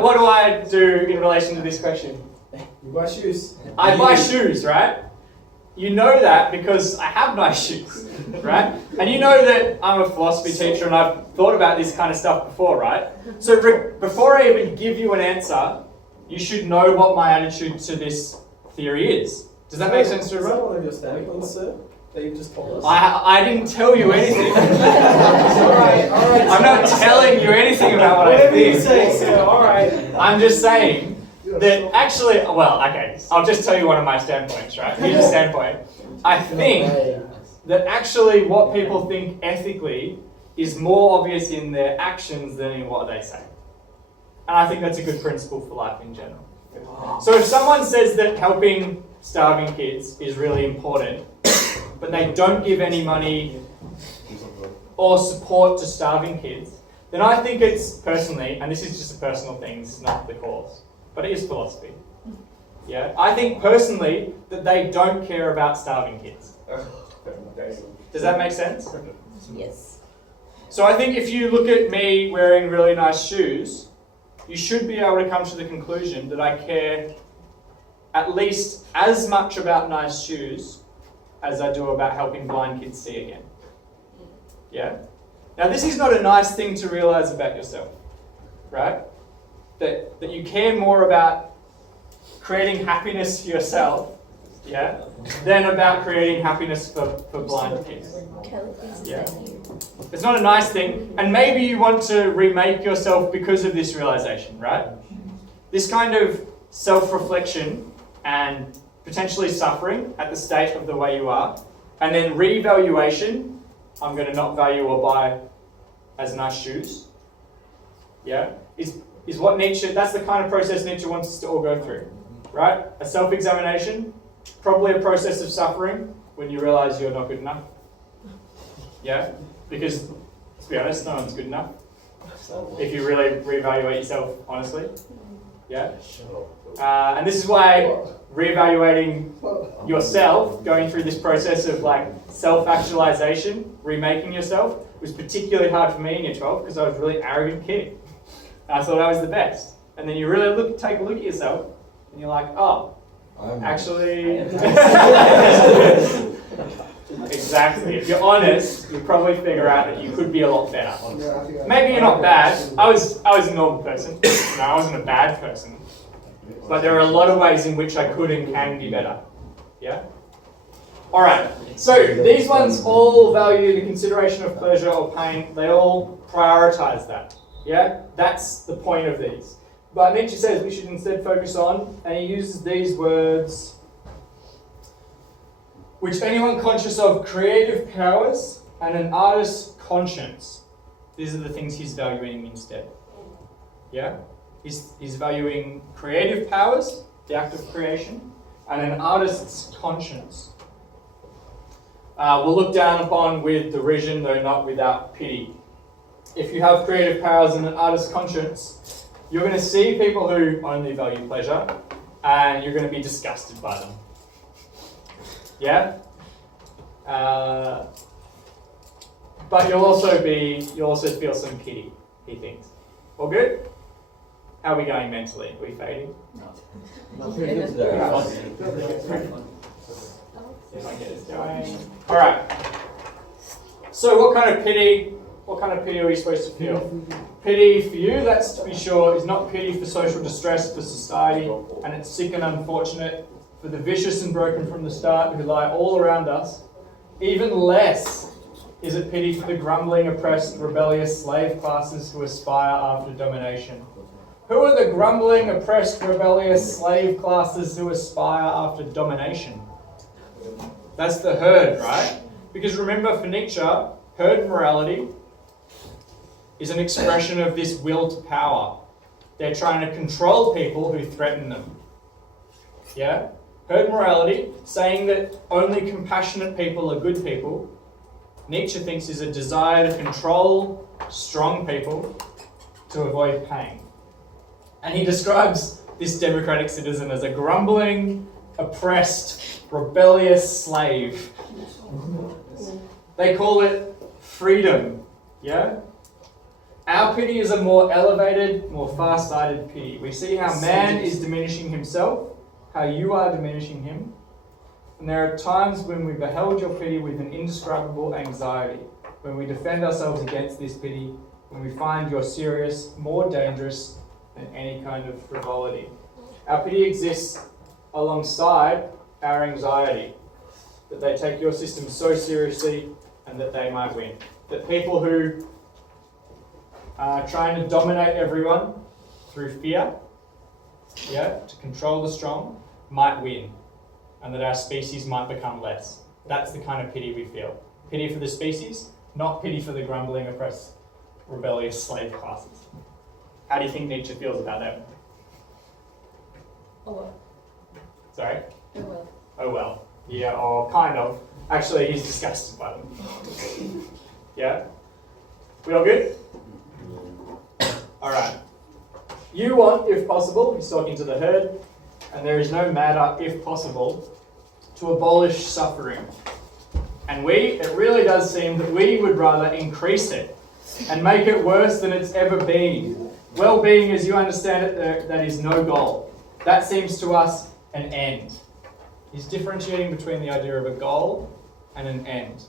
What do I do in relation to this question? You buy shoes. I buy shoes, right? You know that because I have nice shoes, right? And you know that I'm a philosophy teacher and I've thought about this kind of stuff before, right? So before I even give you an answer, you should know what my attitude to this theory is. Does that make sense to everyone? Is that one of your standing points, sir? That you just told us? I didn't tell you anything. I'm not telling you anything about what I think. You say, sir. All right. I'm just saying that actually, well, okay, I'll just tell you one of my standpoints, right? Here's a standpoint. I think that actually what people think ethically is more obvious in their actions than in what they say. And I think that's a good principle for life in general. So if someone says that helping starving kids is really important, but they don't give any money or support to starving kids, then I think it's personally, and this is just a personal thing, this is not the course, but it is philosophy. Yeah, I think personally that they don't care about starving kids. Does that make sense? Yes. So I think if you look at me wearing really nice shoes, you should be able to come to the conclusion that I care at least as much about nice shoes as I do about helping blind kids see again. Yeah? Now this is not a nice thing to realize about yourself, right? That you care more about creating happiness for yourself, yeah, than about creating happiness for blind kids. Yeah. It's not a nice thing, and maybe you want to remake yourself because of this realization, right? This kind of self-reflection and potentially suffering at the state of the way you are, and then revaluation, I'm going to not value or buy as nice shoes, yeah, is what Nietzsche, that's the kind of process Nietzsche wants us to all go through, right? A self-examination, probably a process of suffering when you realize you're not good enough, yeah? Because, to be honest, no one's good enough. If you really reevaluate yourself honestly. Yeah? And this is why reevaluating yourself, going through this process of like self-actualization, remaking yourself, was particularly hard for me in year 12 because I was a really arrogant kid. I thought I was the best. And then you really take a look at yourself and you're like, oh, actually... Exactly. If you're honest, you'll probably figure out that you could be a lot better. Maybe you're not bad. I was a normal person. No, I wasn't a bad person. But there are a lot of ways in which I could and can be better. Yeah? Alright, so these ones all value the consideration of pleasure or pain. They all prioritize that. Yeah? That's the point of these. But Nietzsche says we should instead focus on, and he uses these words, which anyone conscious of creative powers and an artist's conscience. These are the things he's valuing instead. Yeah? He's valuing creative powers, the act of creation, and an artist's conscience. We'll look down upon with derision, though not without pity. If you have creative powers and an artist's conscience, you're going to see people who only value pleasure, and you're going to be disgusted by them. Yeah? But you'll also feel some pity, he thinks. All good? How are we going mentally? Are we fading? Not pretty good today. Alright. So what kind of pity are we supposed to feel? Pity for you, that's to be sure, is not pity for social distress, for society, and it's sick and unfortunate, for the vicious and broken from the start who lie all around us. Even less is it pity for the grumbling, oppressed, rebellious slave classes who aspire after domination. Who are the grumbling, oppressed, rebellious slave classes who aspire after domination? That's the herd, right? Because remember, for Nietzsche, herd morality is an expression of this will to power. They're trying to control people who threaten them. Yeah? Herd morality, saying that only compassionate people are good people, Nietzsche thinks is a desire to control strong people to avoid pain. And he describes this democratic citizen as a grumbling, oppressed, rebellious slave. They call it freedom, yeah? Our pity is a more elevated, more far-sighted pity. We see how man is diminishing himself, how you are diminishing him. And there are times when we beheld your pity with an indescribable anxiety, when we defend ourselves against this pity, when we find your serious more dangerous than any kind of frivolity. Our pity exists alongside our anxiety, that they take your system so seriously and that they might win. That people who are trying to dominate everyone through fear, to control the strong, might win, and that our species might become less. That's the kind of pity we feel. Pity for the species, not pity for the grumbling, oppressed, rebellious slave classes. How do you think Nietzsche feels about them? Oh well. Sorry? Oh well. Oh well. Yeah, or kind of. Actually, he's disgusted by them. Yeah? We all good? Alright. You want, if possible, he's talking to the herd, and there is no matter, if possible, to abolish suffering. And it really does seem that we would rather increase it and make it worse than it's ever been. Well-being, as you understand it, that is no goal. That seems to us an end. He's differentiating between the idea of a goal and an end.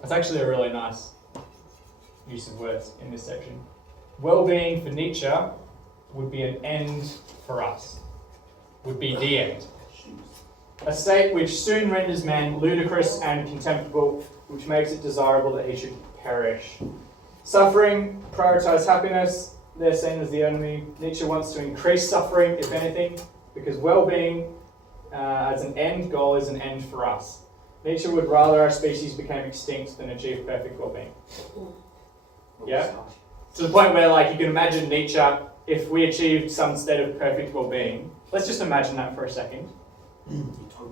That's actually a really nice use of words in this section. Well-being for Nietzsche would be an end for us, would be the end. A state which soon renders man ludicrous and contemptible, which makes it desirable that he should perish. Suffering, prioritize happiness, they're seen as the enemy. Nietzsche wants to increase suffering, if anything, because well-being as an end goal is an end for us. Nietzsche would rather our species became extinct than achieve perfect well-being. Yeah? To the point where, like, you can imagine Nietzsche, if we achieved some state of perfect well-being, let's just imagine that for a second.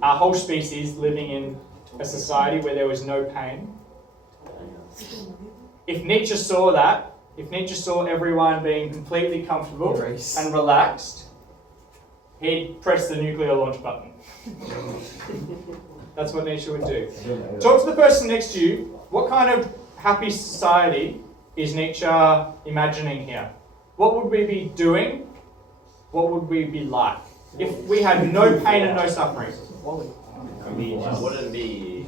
Our whole species living in a society where there was no pain. If Nietzsche saw that, if Nietzsche saw everyone being completely comfortable and relaxed, he'd press the nuclear launch button. That's what Nietzsche would do. Talk to the person next to you. What kind of happy society is Nietzsche imagining here? What would we be doing? What would we be like? If we had no pain and no suffering. I mean, wouldn't it be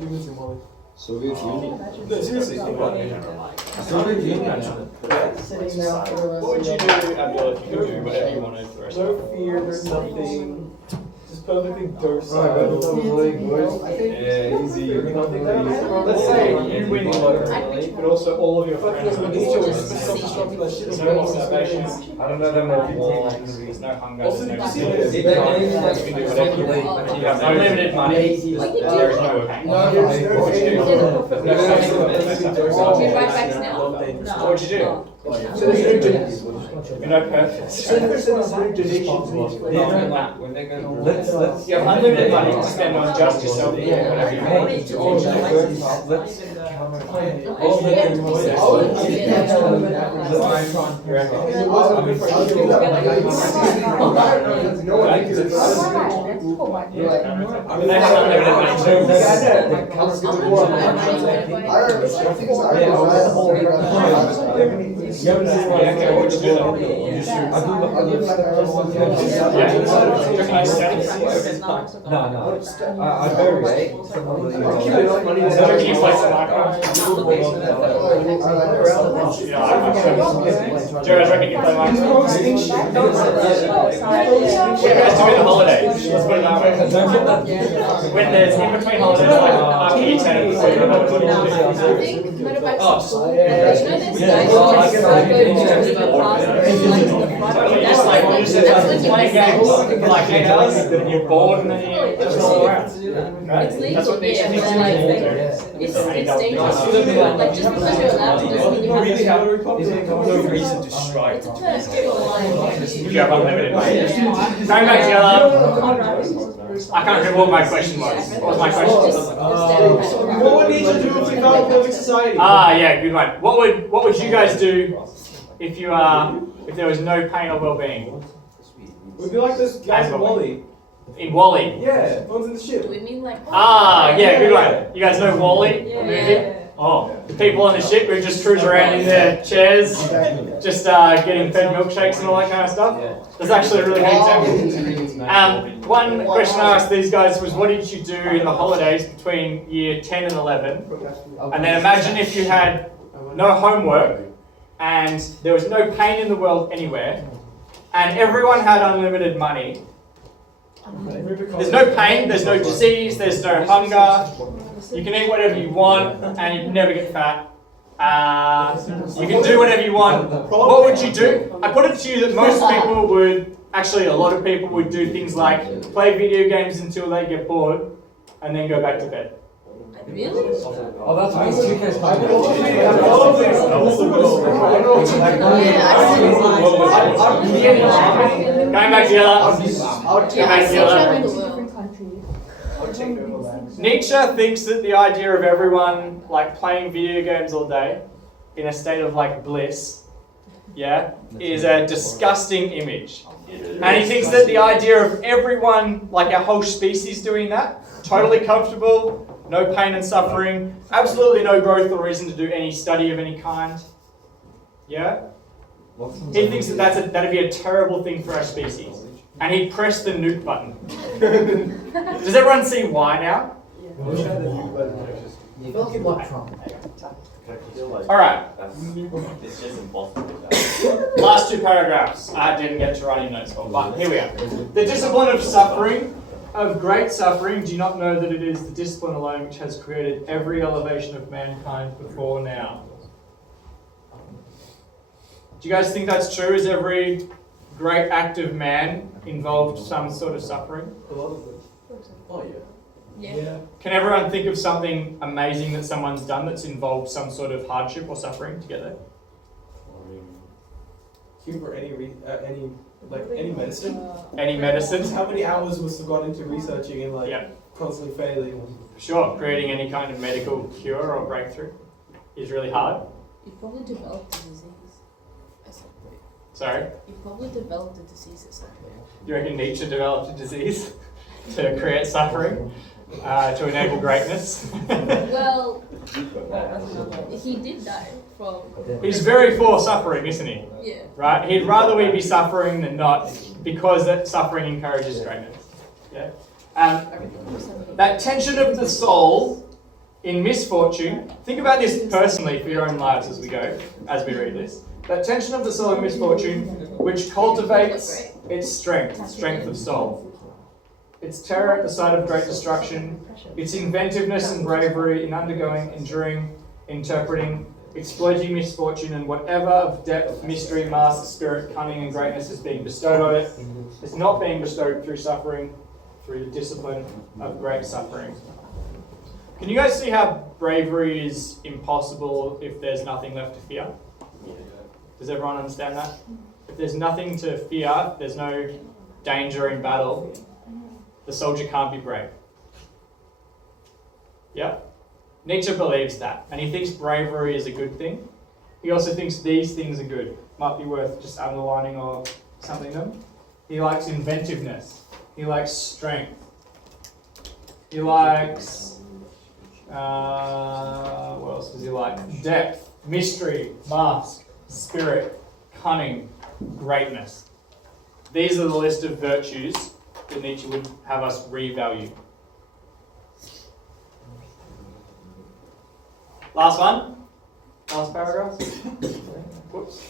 Soviet Union. No, seriously, think about it. Soviet Union. Sitting down for the rest What would you of do, the Abdul, if you could do whatever you wanted for the rest of No fear, there's nothing. Just perfectly Right, docile. I think Yeah, easy. Let's say you win the lottery, but also all of your friends are There's no more starvation, I don't know them all. there's no hunger, Also, there's did no you see disease. this? You can do whatever you want. You have unlimited money, there is no pain. no, there's no What would you do? No suffering, there's no suffering. Be right back now. What would you do? So there's no You know, perfect. So there's no donations. Let's You have unlimited money to spend on just yourself, whatever you want. I mean, they have unlimited money too. Okay, what would you do then? No. I bury it. Can you play some Minecraft? Yeah, I'm sure. Do you guys reckon you play Minecraft? What do you guys do in the holidays? Let's put it that way. When there's in between holidays, like after year 10 before you remember what I you do. think motorbikes are cool. You know this guy who just go to the past and Just like when you said, play games for like 8 hours, then you're bored and then you just roll around. Right? It's That's what legal, Nietzsche yeah, thinks but we need like, to do. it's dangerous. Like just because you're allowed to doesn't mean you have to. No reason to strike. It's a first for life. If you have unlimited money. Going back to yellow, I can't remember what my question was. What was my question? What would Nietzsche do if we found perfect society? Yeah, good one. What would you guys do if there was no pain or well-being? We'd be like this guy in Wally. In Wall-E? Yeah, phones in the ship. Do we mean like? Yeah, good one. You guys know Wall-E? The movie? Yeah. Oh, the people on the ship who just cruise around in their chairs, just getting fed milkshakes and all that kind of stuff. That's actually a really good example. One question I asked these guys was, what did you do in the holidays between year 10 and 11? And then imagine if you had no homework and there was no pain in the world anywhere, and everyone had unlimited money. There's no pain, there's no disease, there's no hunger. You can eat whatever you want and you never get fat. You can do whatever you want. What would you do? I put it to you that most people would, actually a lot of people would do things like play video games until they get bored and then go back to bed. Really? Oh, that's why it's 2K's coming. Going back together. Nietzsche thinks that the idea of everyone like playing video games all day in a state of like bliss, yeah, is a disgusting image. And he thinks that the idea of everyone, like our whole species doing that, totally comfortable, no pain and suffering, absolutely no growth or reason to do any study of any kind. Yeah? He thinks that that'd be a terrible thing for our species. And he'd press the nuke button. Does everyone see why now? Alright. It's just impossible. Last two paragraphs. I didn't get to write any notes for, but here we are. The discipline of suffering, of great suffering, do you not know that it is the discipline alone which has created every elevation of mankind before now? Do you guys think that's true? Is every great act of man involved some sort of suffering? A lot of them. Oh yeah. Yeah. Can everyone think of something amazing that someone's done that's involved some sort of hardship or suffering to get there? Cure for any medicine. Any medicine? How many hours was gone into researching and constantly failing? Sure, creating any kind of medical cure or breakthrough is really hard. You probably developed a disease. Sorry? You probably developed a disease at some point. You reckon Nietzsche developed a disease to create suffering, to enable greatness? Well, he did die from... He's very for suffering, isn't he? Yeah. Right? He'd rather we be suffering than not, because that suffering encourages greatness. Yeah? That tension of the soul in misfortune, think about this personally for your own lives as we go, as we read this. That tension of the soul in misfortune, which cultivates its strength of soul. Its terror at the sight of great destruction, its inventiveness and bravery in undergoing, enduring, interpreting, exploiting misfortune, and whatever of depth, mystery, mask, spirit, cunning, and greatness is being bestowed on it, is not being bestowed through suffering, through the discipline of great suffering. Can you guys see how bravery is impossible if there's nothing left to fear? Does everyone understand that? If there's nothing to fear, there's no danger in battle, the soldier can't be brave. Yeah? Nietzsche believes that, and he thinks bravery is a good thing. He also thinks these things are good. Might be worth just underlining or something them. He likes inventiveness. He likes strength. He likes... what else does he like? Depth, mystery, mask, spirit, cunning, greatness. These are the list of virtues that Nietzsche would have us revalue. Last one. Last paragraph. Whoops.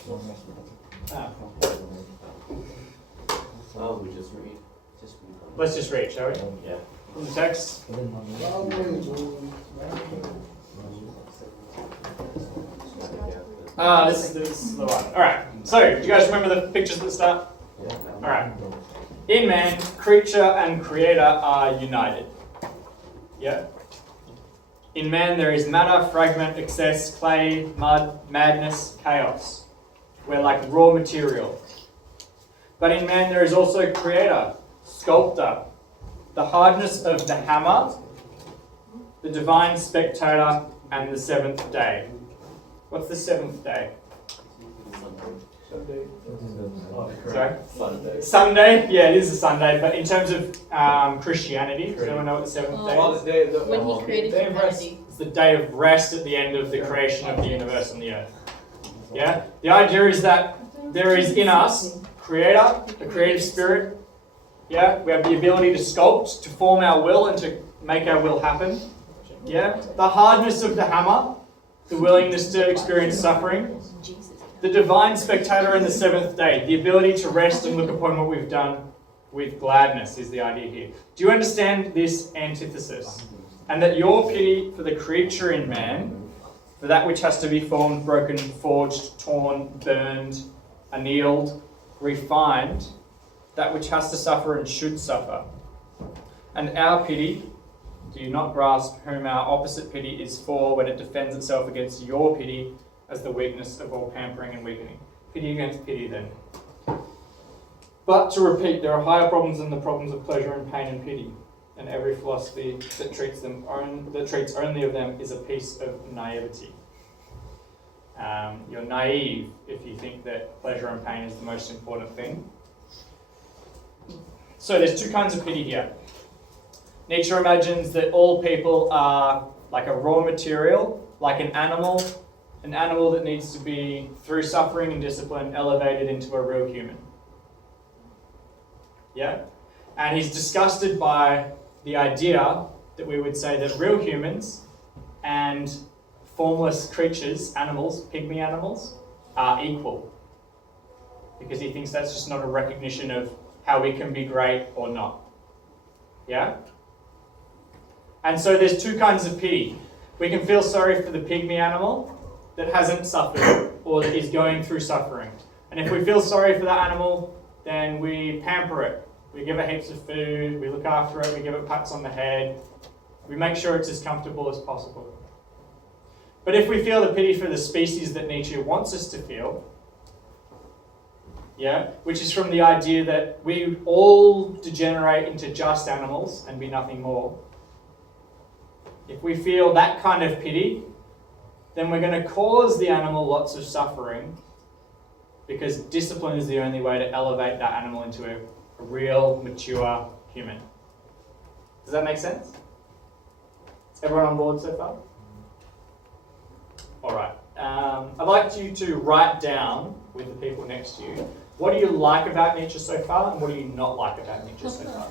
Oh, we just read. Let's just read, shall we? Yeah. From the text. This is the one. Alright, so do you guys remember the pictures at the start? Yeah. Alright. In man, creature and creator are united. Yeah? In man there is matter, fragment, excess, clay, mud, madness, chaos. We're like raw material. But in man there is also creator, sculptor, the hardness of the hammer, the divine spectator, and the seventh day. What's the seventh day? Sunday. Sorry? Sunday. Sunday? Yeah, it is a Sunday, but in terms of Christianity, does anyone know what the seventh day is? When he created humanity. It's the day of rest at the end of the creation of the universe and the earth. Yeah? The idea is that there is in us creator, a creative spirit. Yeah? We have the ability to sculpt, to form our will and to make our will happen. Yeah? The hardness of the hammer, the willingness to experience suffering. The divine spectator and the seventh day, the ability to rest and look upon what we've done with gladness is the idea here. Do you understand this antithesis? And that your pity for the creature in man, for that which has to be formed, broken, forged, torn, burned, annealed, refined, that which has to suffer and should suffer. And our pity Do you not grasp whom our opposite pity is for when it defends itself against your pity as the weakness of all pampering and weakening? Pity against pity then. But to repeat, there are higher problems than the problems of pleasure and pain and pity, and every philosophy that treats only of them is a piece of naivety. You're naive if you think that pleasure and pain is the most important thing. So there's two kinds of pity here. Nietzsche imagines that all people are like a raw material, like an animal that needs to be, through suffering and discipline, elevated into a real human. Yeah? And he's disgusted by the idea that we would say that real humans and formless creatures, animals, pygmy animals, are equal. Because he thinks that's just not a recognition of how we can be great or not. Yeah? And so there's two kinds of pity. We can feel sorry for the pygmy animal that hasn't suffered or that is going through suffering. And if we feel sorry for that animal, then we pamper it. We give it heaps of food, we look after it, we give it pats on the head, we make sure it's as comfortable as possible. But if we feel the pity for the species that Nietzsche wants us to feel, yeah, which is from the idea that we all degenerate into just animals and be nothing more, if we feel that kind of pity, then we're going to cause the animal lots of suffering because discipline is the only way to elevate that animal into a real, mature human. Does that make sense? Is everyone on board so far? Alright. I'd like you to write down with the people next to you, what do you like about Nietzsche so far and what do you not like about Nietzsche so far?